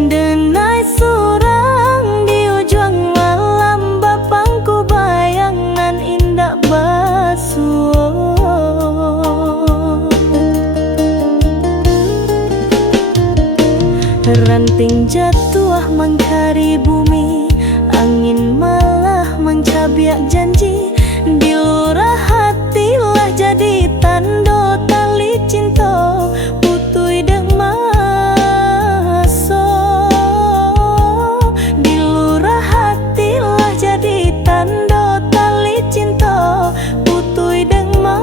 Denai surang di ujung malam, bapangku bayang nan indah basuh. Ranting jatuh mengkari bumi, angin malah mencabiak janji. Di lurah hatilah jadi tanda tali cinta, putui dek maso. Di lurah hatilah jadi tanda tali cinta, putui dek maso.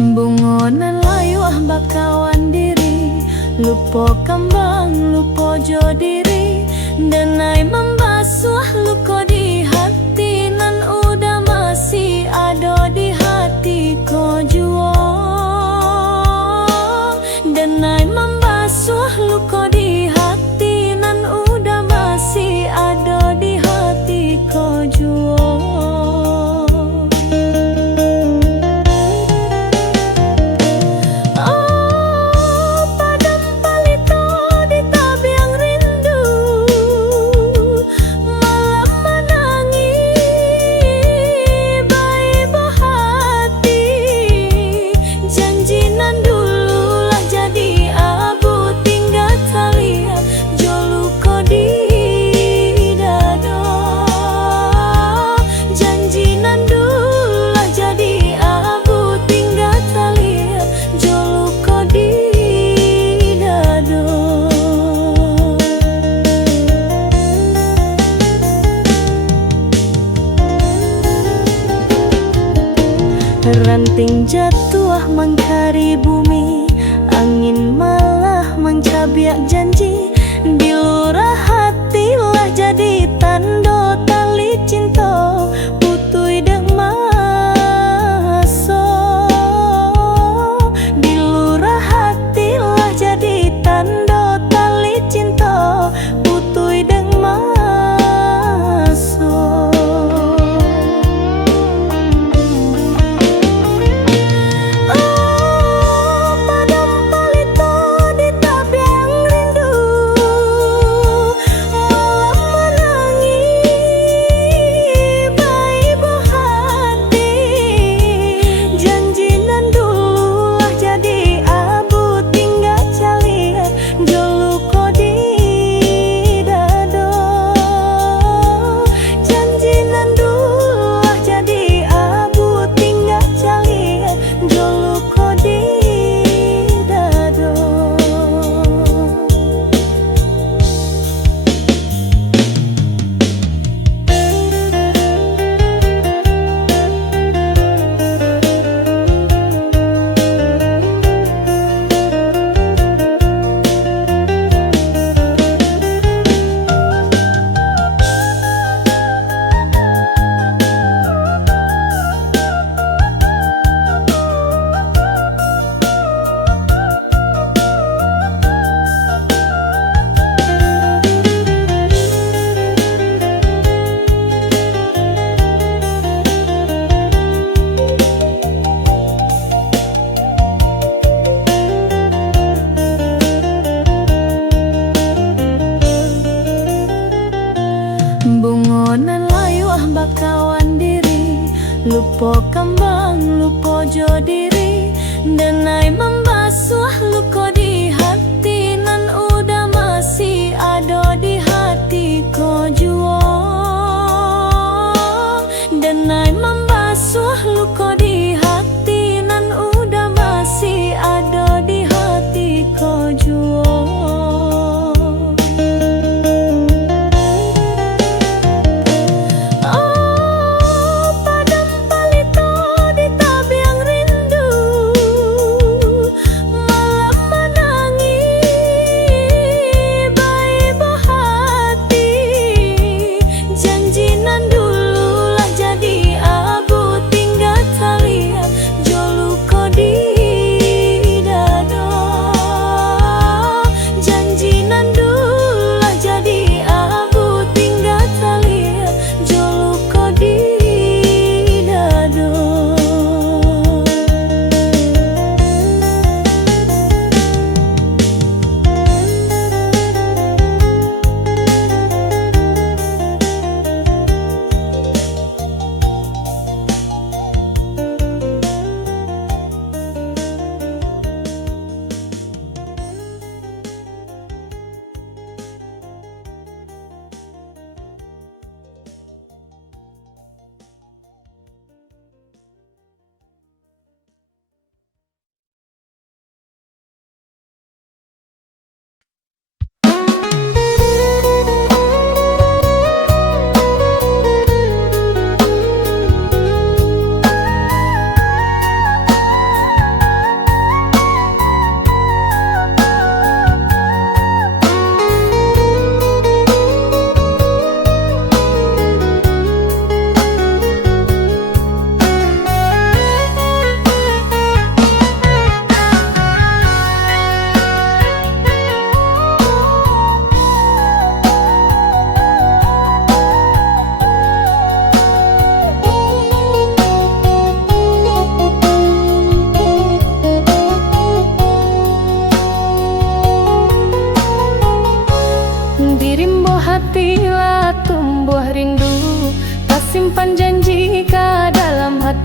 Bungonan layu bakawan diri, lupa kembang, lupa jo diri. Denai membasuh luka di hati, nan udah masih ada di hati ko jua. Denai membasuh luka di hati, nan udah masih ada di hati ko jua. Ranting jatuh mengkari bumi, angin malah mencabiak janji. Di lurah hatilah jadi tanda tali cinta, putui dek maso. Di lurah hatilah jadi tanda tali cinta, putui dek maso.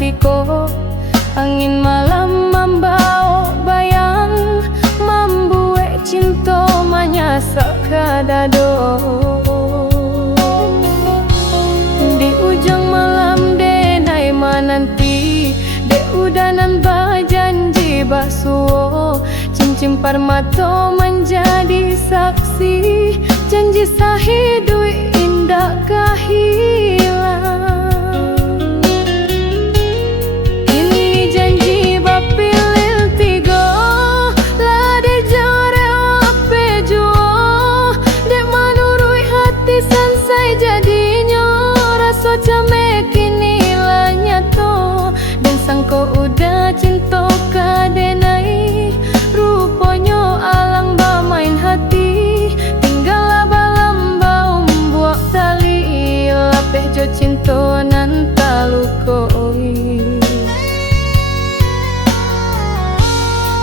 hatiku. Angin malam membawa bayang, membuat cinta menyasak ke dado. Di ujung malam denai menanti, de udanan berjanji basuh. Cincin permata menjadi saksi, janji sahidu indah kehilang. Ini janji bapilil tiga, lade jare ape jua. Dek menurui hati sansai jadinya, rasa came kini lah nyato. Dan sangko udah cinta kadenai, rupanya alang bermain hati. Tinggal lamba-lamba buat tali, lapeh jo cinta nan talukoi.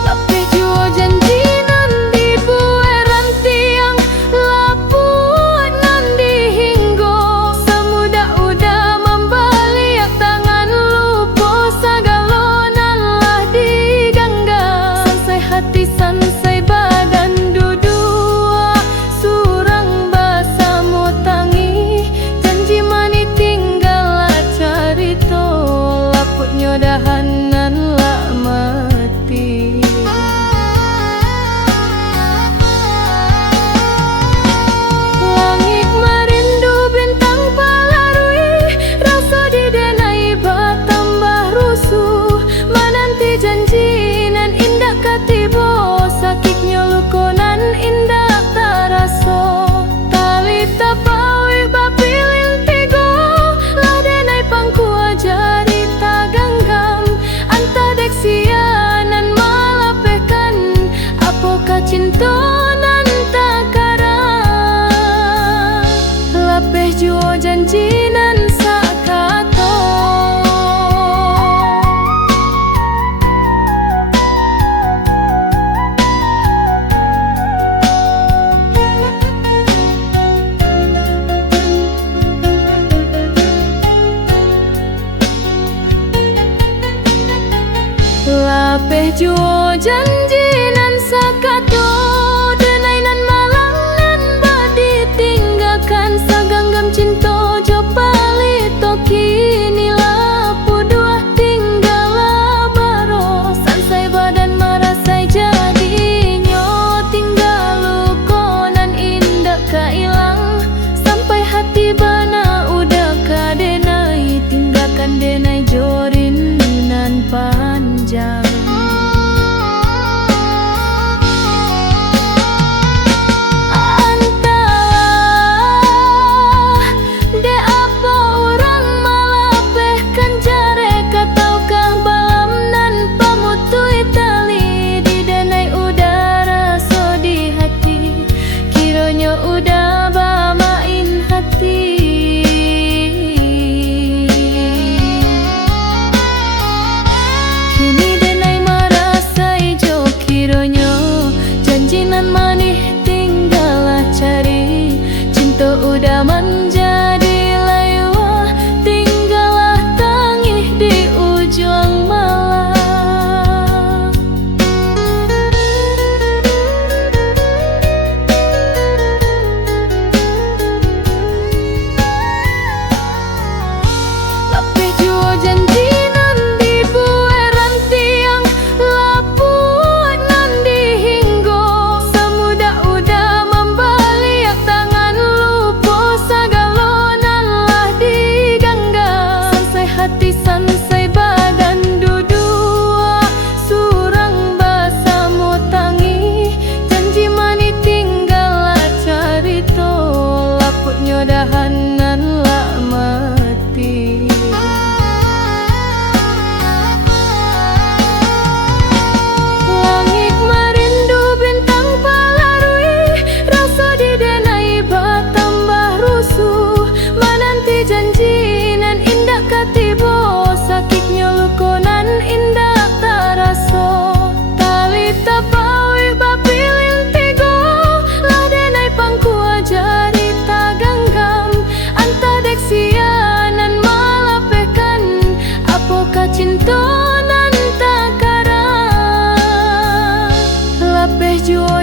Lapeh jo janji nan dibuat rantiang, laput nan dihinggo. Semudah-udah membaliak tangan, lupa segala nan lah digenggam. Sansai hati sansai badan dudua, surang bersama tangi. Janji mani tinggal carito, laputnya dahanan lah mati. Langit merindu bintang palarui, rasa didenai bertambah rusuh. Menanti janji nan indah katibo, sakitnya luka nan indah terasa. Tali tapawi bapilin tigo, lah denai pangku ajari tak genggam. Anta dek sianan malapehkan, apakah cinta nan tak karang. Lapeh jua janji nan sakato. Lapeh jua janji nan sakato, denai nan malang nan badi tinggalkan. Saganggam cinta jo palito kini lapu dua, tinggal labaro. Sansai badan merasai jadinya, tinggal luka nan indah kailang. Sampai hati bana udah kadenai, tinggalkan denai jorin nan panjang.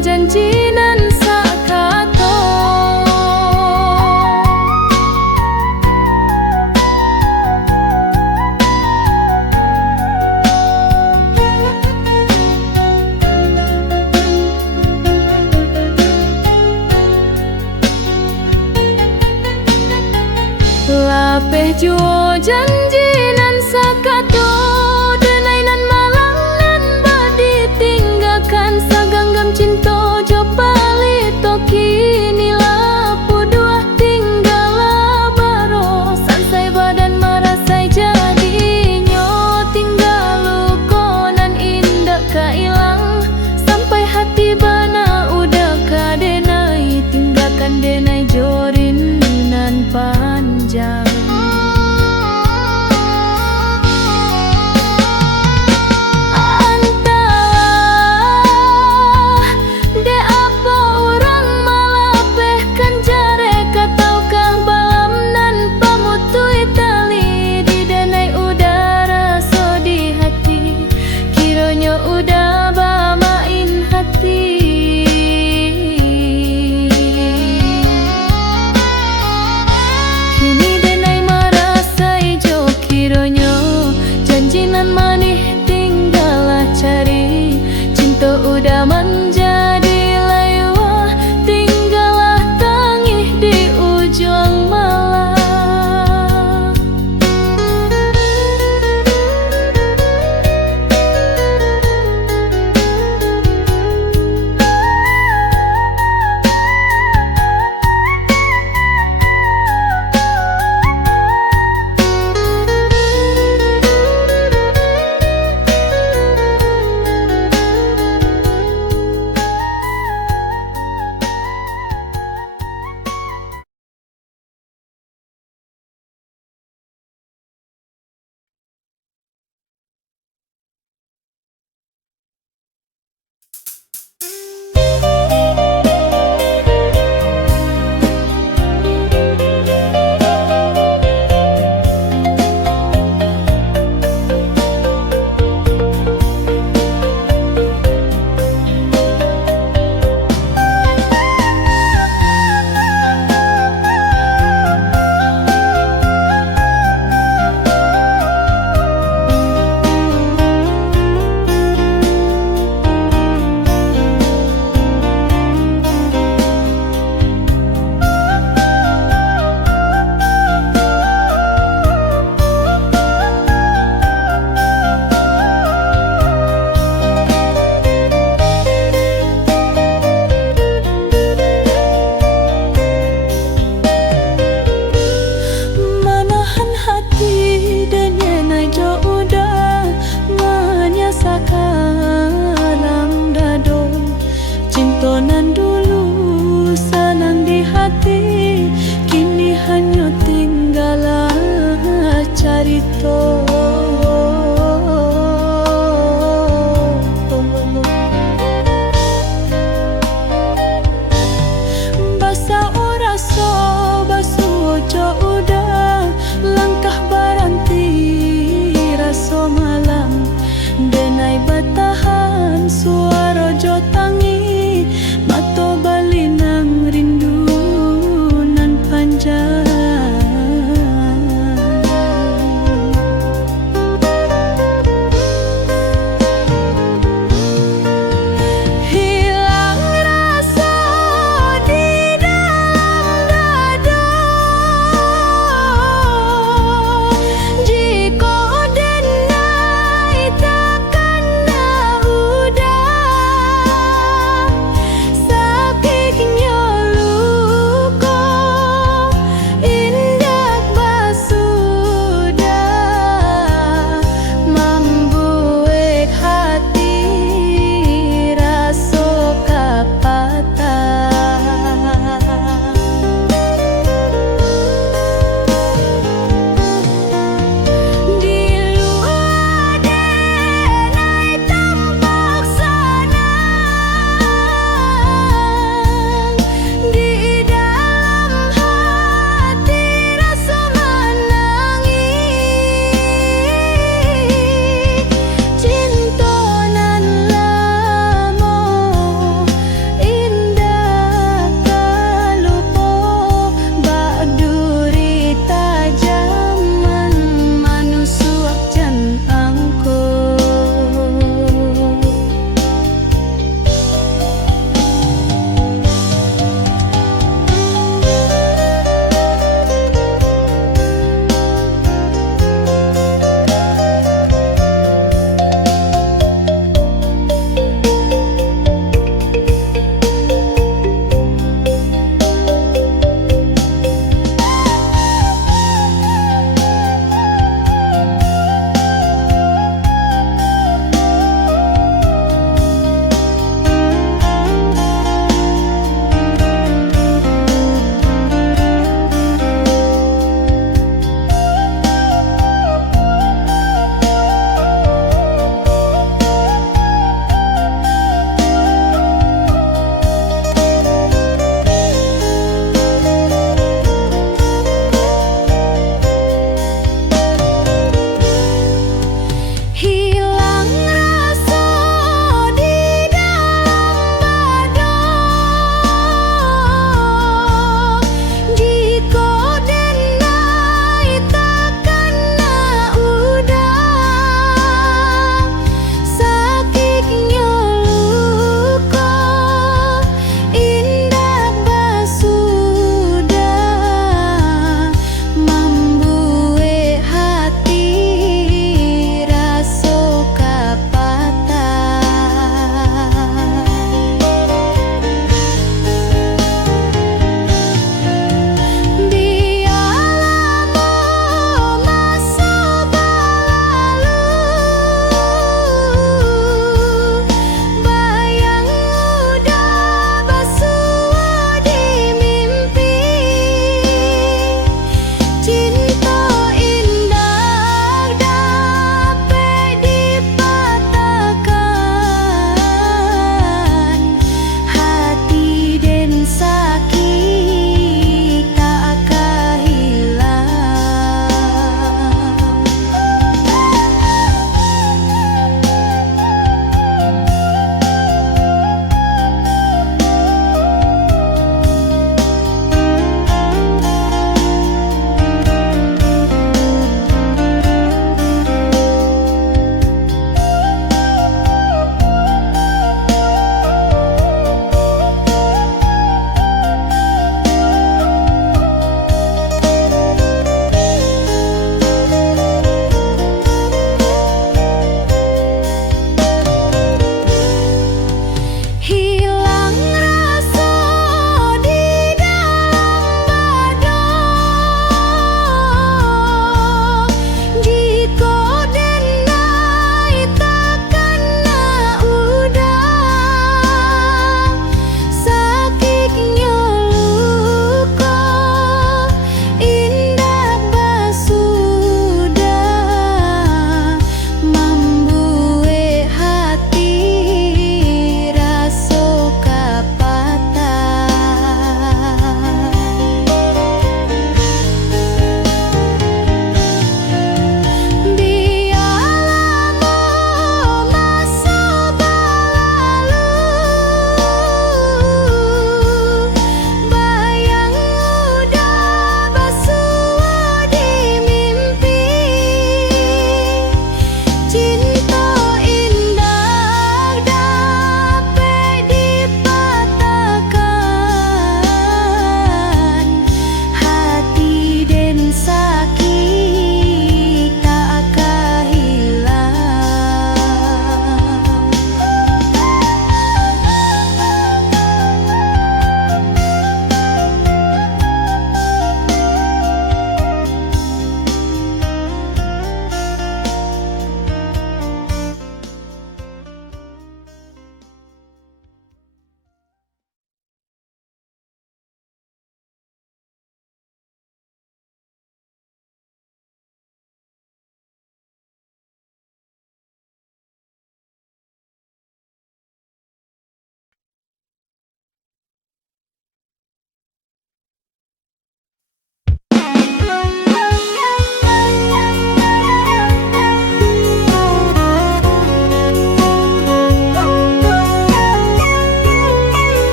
janji nan sakato. Lapeh juo janji nan sakato, denai nan malang nan badi tinggalkan saganggam cinta jo palito kini lapu dua tinggal baro sansai badan marasai jadinya tinggal luko nan indah kailang sampai hati bana udah kadenai tinggalkan denai jorin nan panjang. Udah bamain hati kini denai marasai jo kironyo janji nan manih tinggalah cari cinta udah menjadi lewah tinggalah tangih di ujung malam.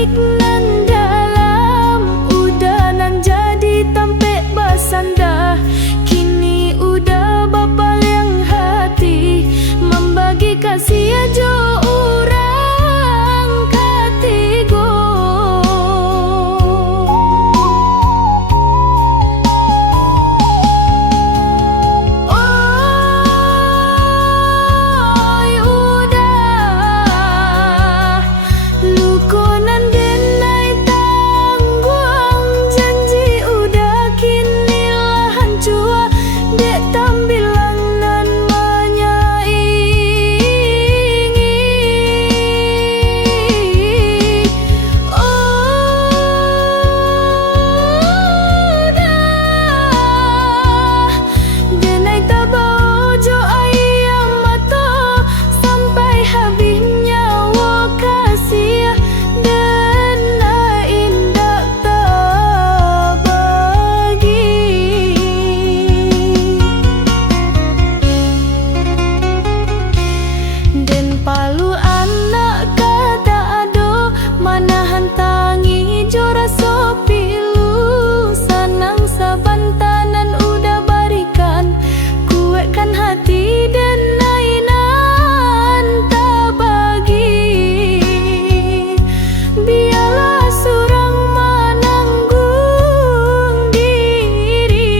bagik nan dalam, udah nan jadi tampek basanda. Kini udah bapa yang hati, membagi kasih aja orang katigo. Oi udah lukonan denai tangguang, janji udah kini lahan jua, dek tambilang nan menyaingi. Denai tabau jo ayam mata, sampai habis nyawa kasih. Denai indak tabagi. Den palu anak kata ado, manahan tangi jo rasa pilu. Sanang saban tanan udah barikan, kuatkan hati dan nainan tabagi. Biarlah surang menanggung diri.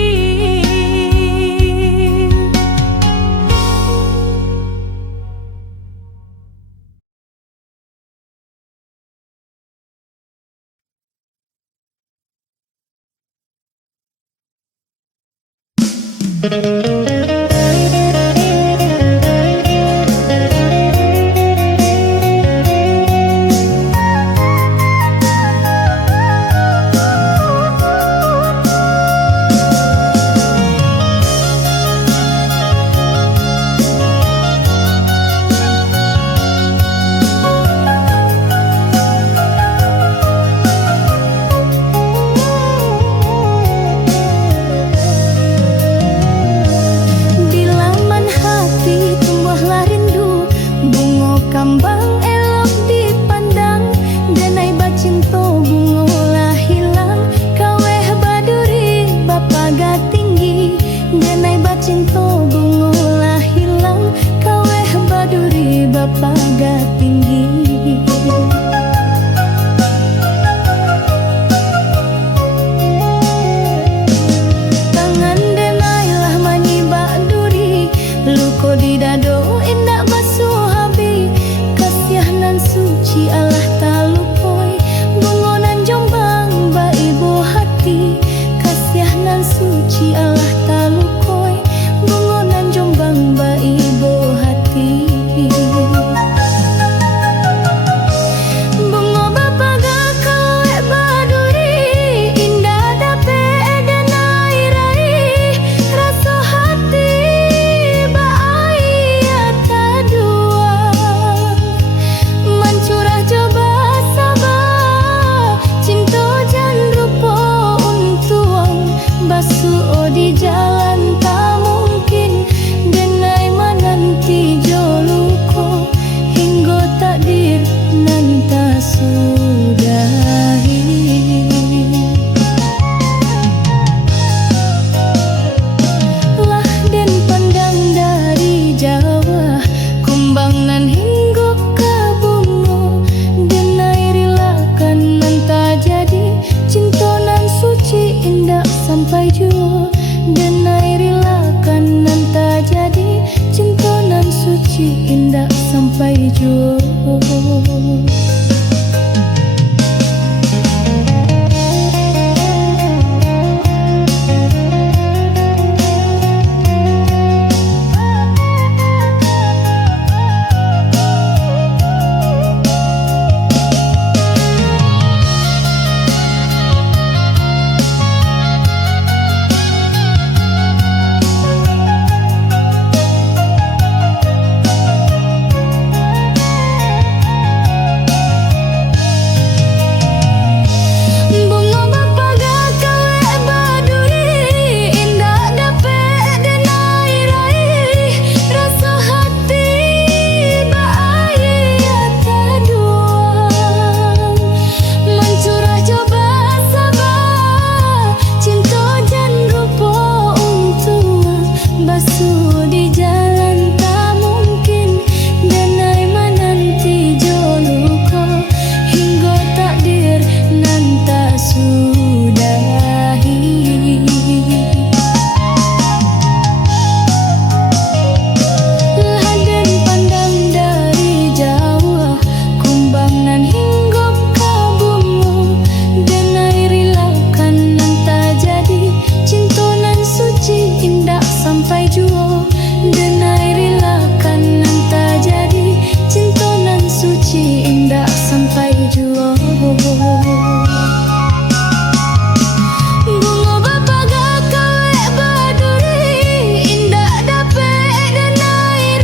Bunga bapaga kawe baduri indah dapet dan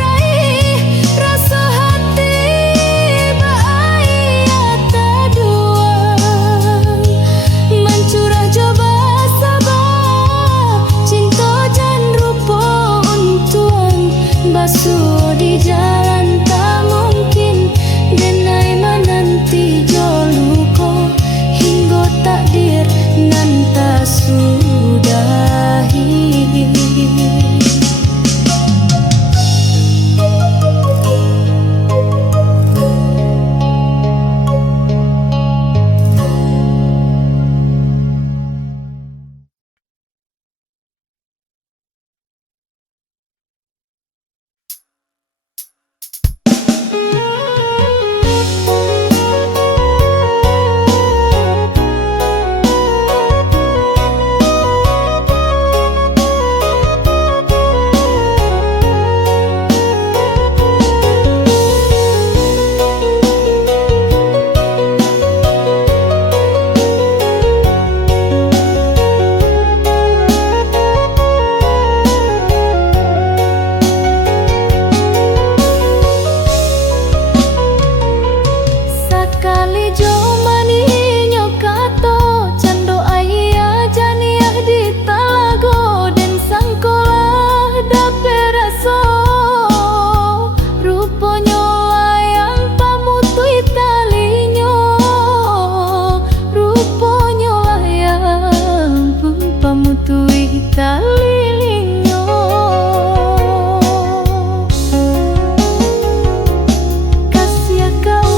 rai rasa hati baaya taduan mencurah coba sabah cinta dan rupa untuan basuh di jalan tak mungkin denai menanti joluko hingga takdir nan tak sudahi. Sakali jomani nyokato cando ayah janiah di talago den sangkola dape raso ruponyo layang pamutui talinyo ruponyo layang pamutui talinyo. Kasih kau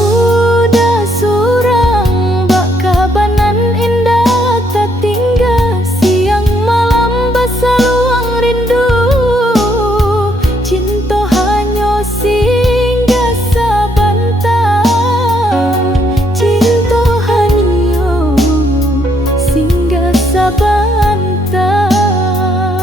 bantah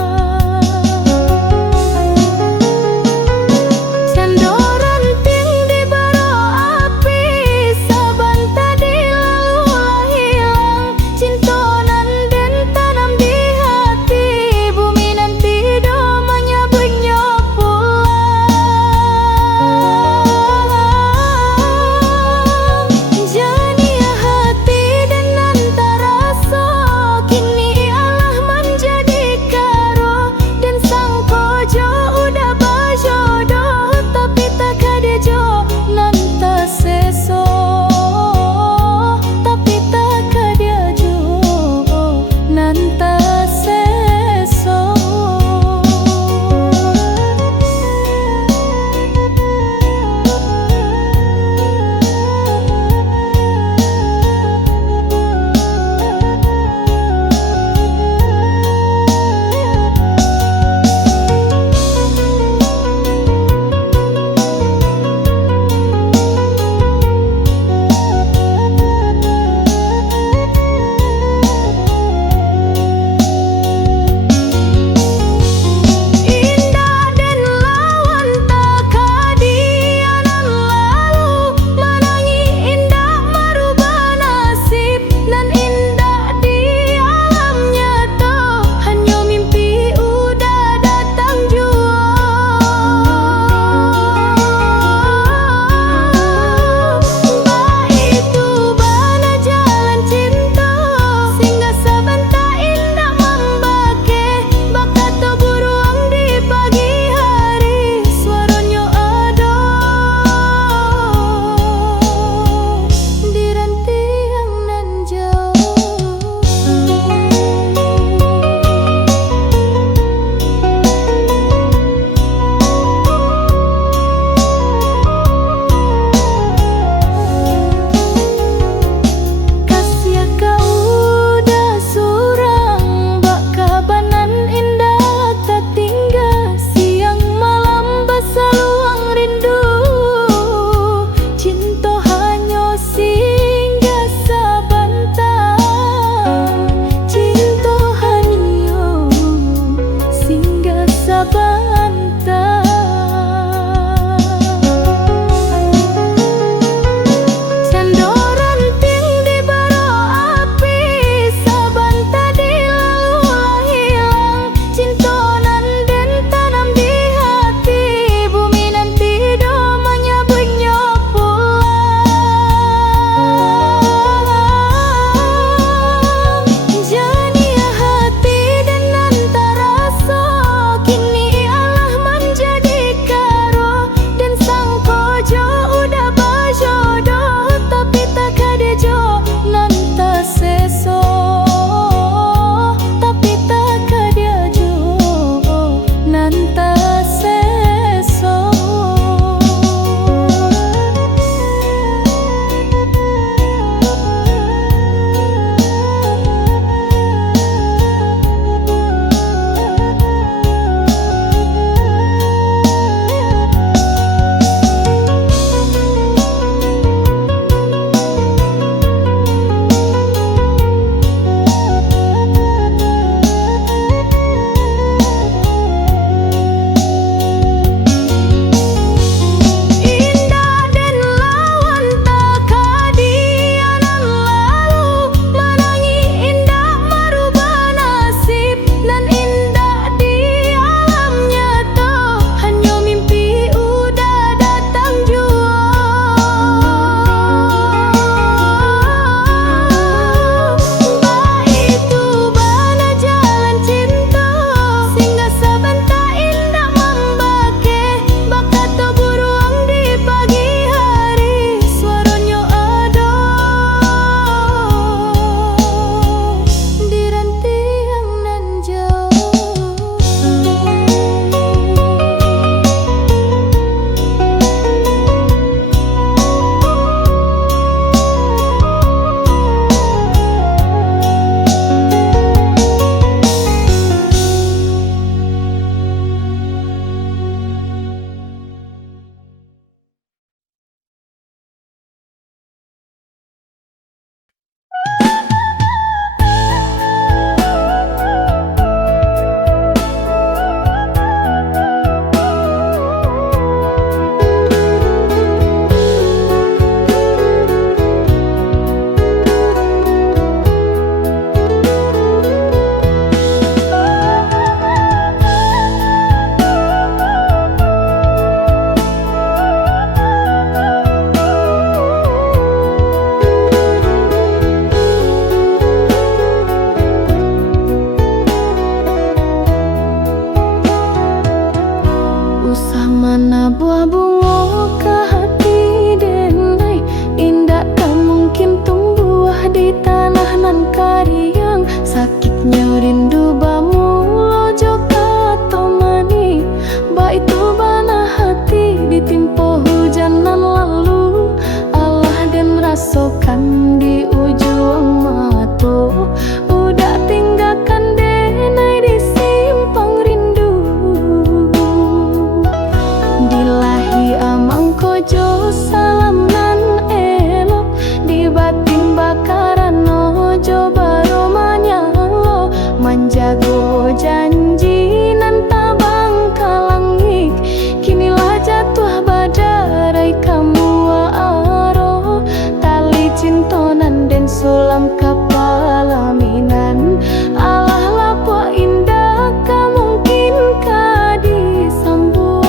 sulam kapalaminan. Allah lapua indah kamungkin ka disambuang.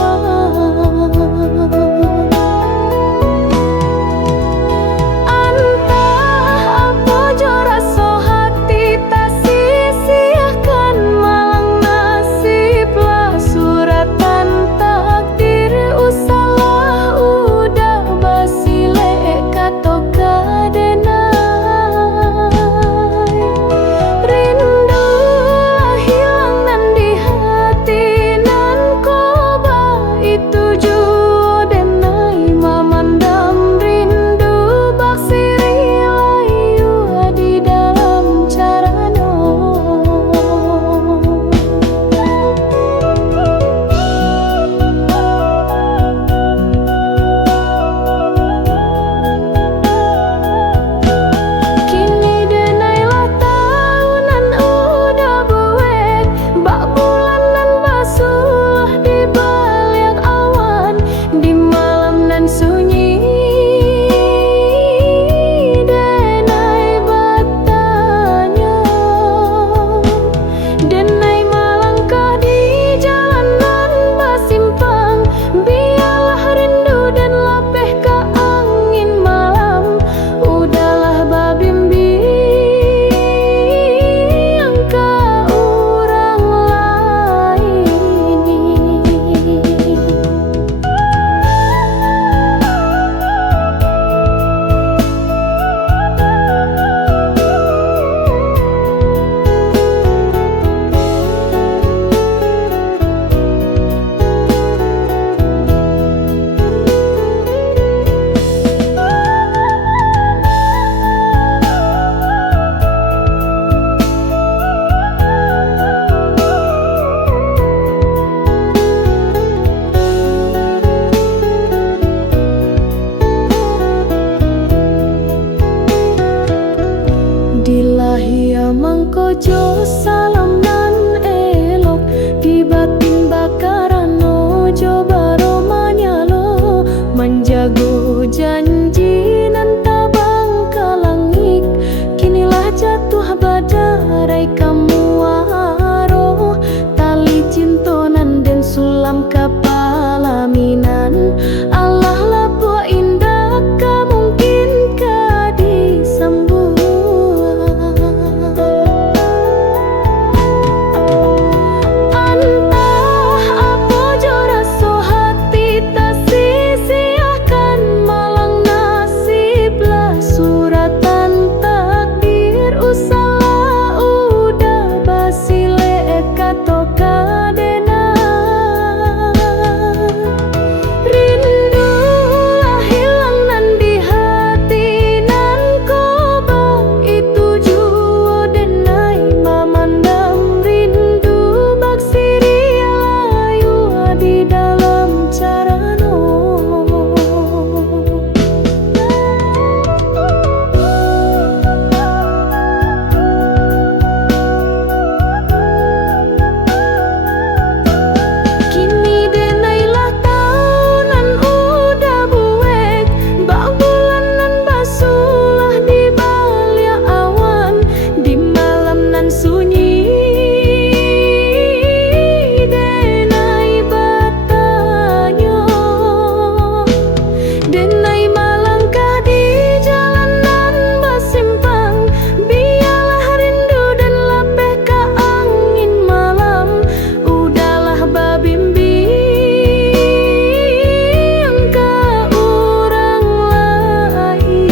Antah apa jora so hati tak sia-siakan malang nasib lah suratan takdir usalah udah basile kato kadenai. Rindu hilang nan di hati nan koba itu jua denai mamandam rindu bak siri layu di dalam carano. Kini denailah tahunan udah buek, bak bulanan basuh di balik awan, di malam nan sunyi denai bertanya. Denai malangkah di jalanan basimpang, biarlah rindu dan lapeh ke angin malam. Udahlah babimbiang ke orang lain. Dilahia mangkojo salam nan elok, di batin bakaran ojo baro manyalo, menjago janji nan tabang kalangik. Kinilah jatuh badarai kamu waro, tali cintonan dan sulam kapalaminan. Allah lapua indah kamungkin ka disambuang. Antah apa jora so hati tak sia-siakan malang nasib lah suratan takdir usalah udah basile kato kadenai. Rindu lah hilang nan di hati nan koba itu jua denai mamandam rindu bak siri layu di dalam carano. Kini denailah tahunan udah buek, bak bulanan basuh di balik awan, di malam nan sunyi denai bertanya. Denai malangkah di jalanan basimpang, biarlah rindu dan lapeh ke angin malam. Udahlah babimbiang ke orang lain.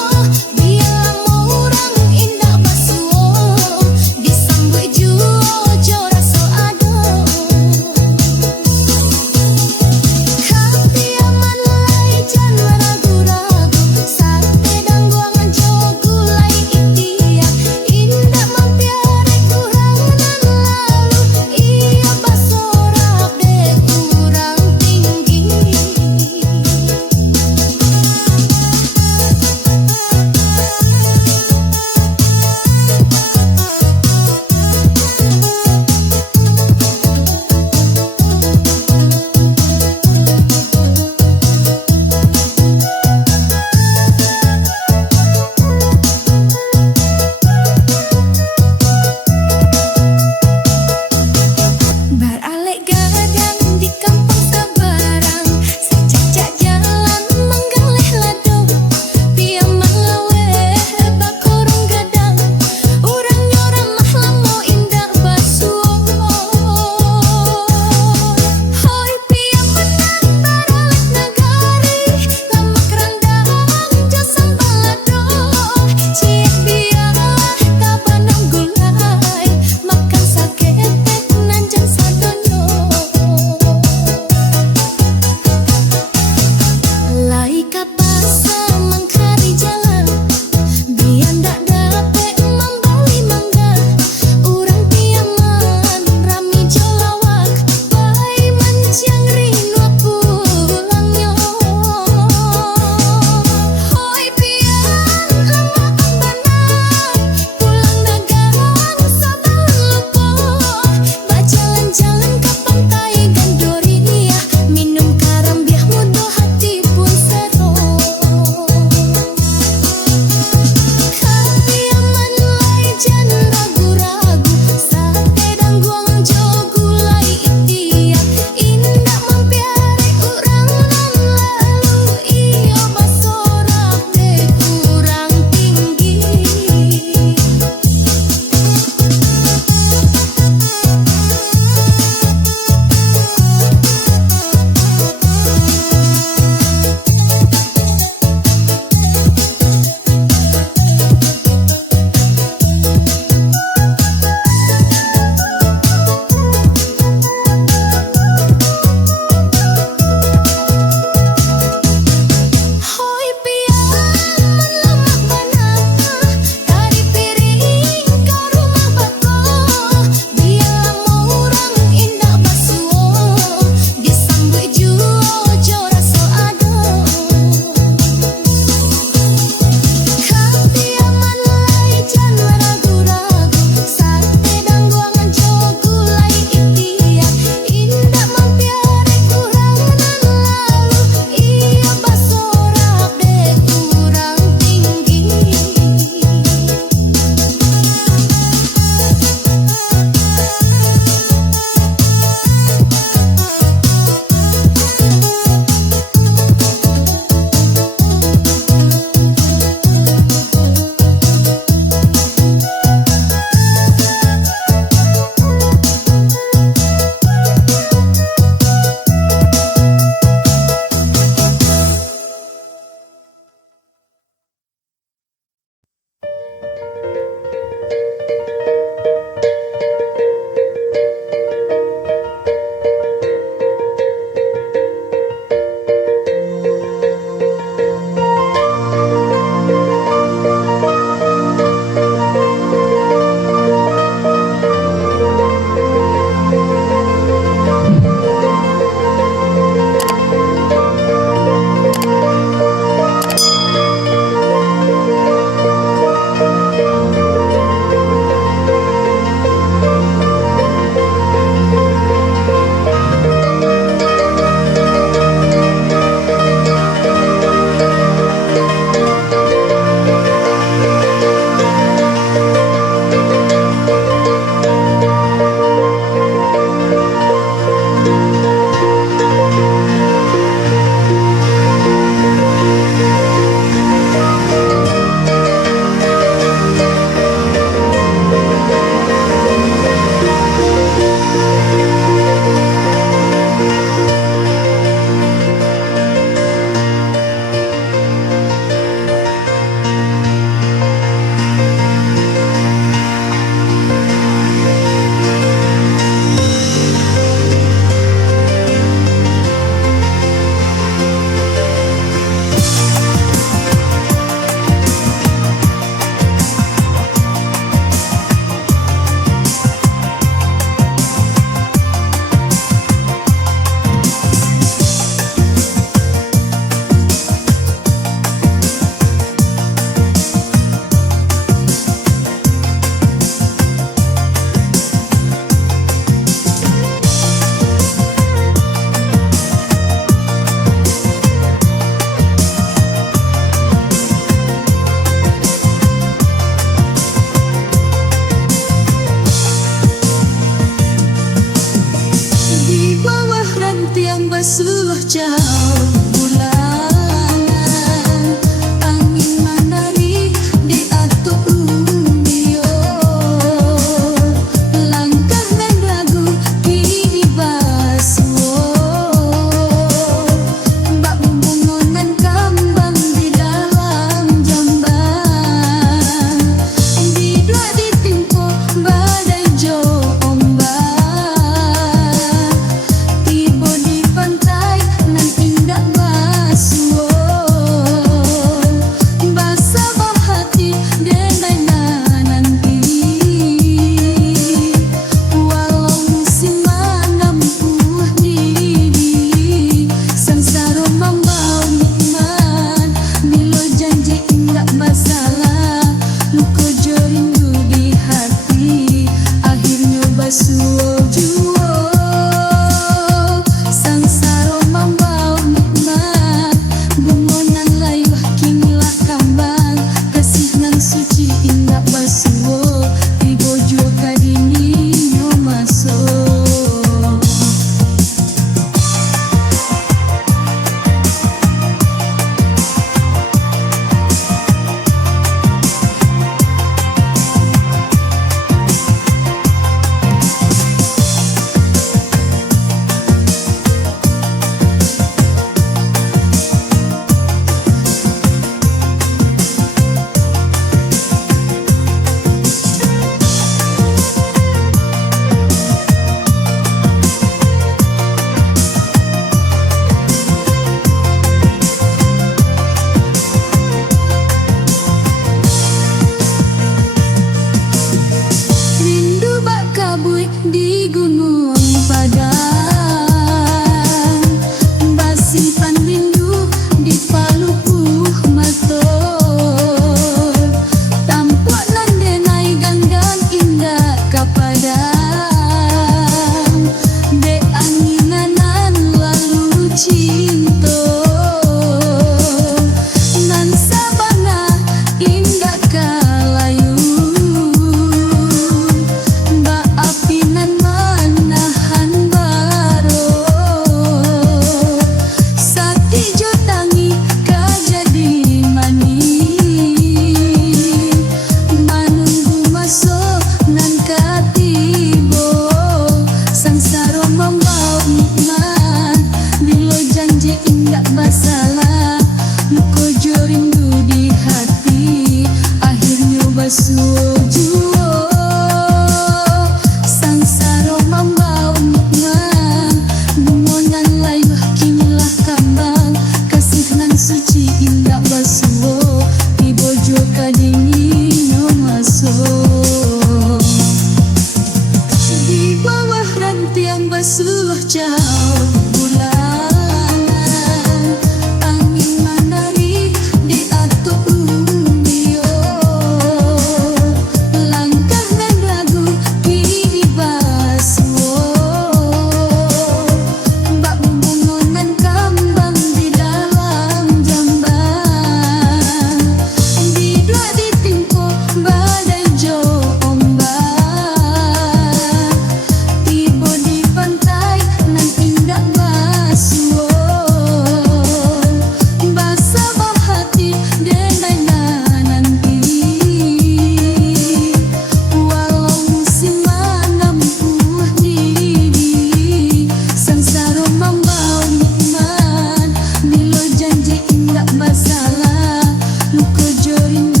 rindu.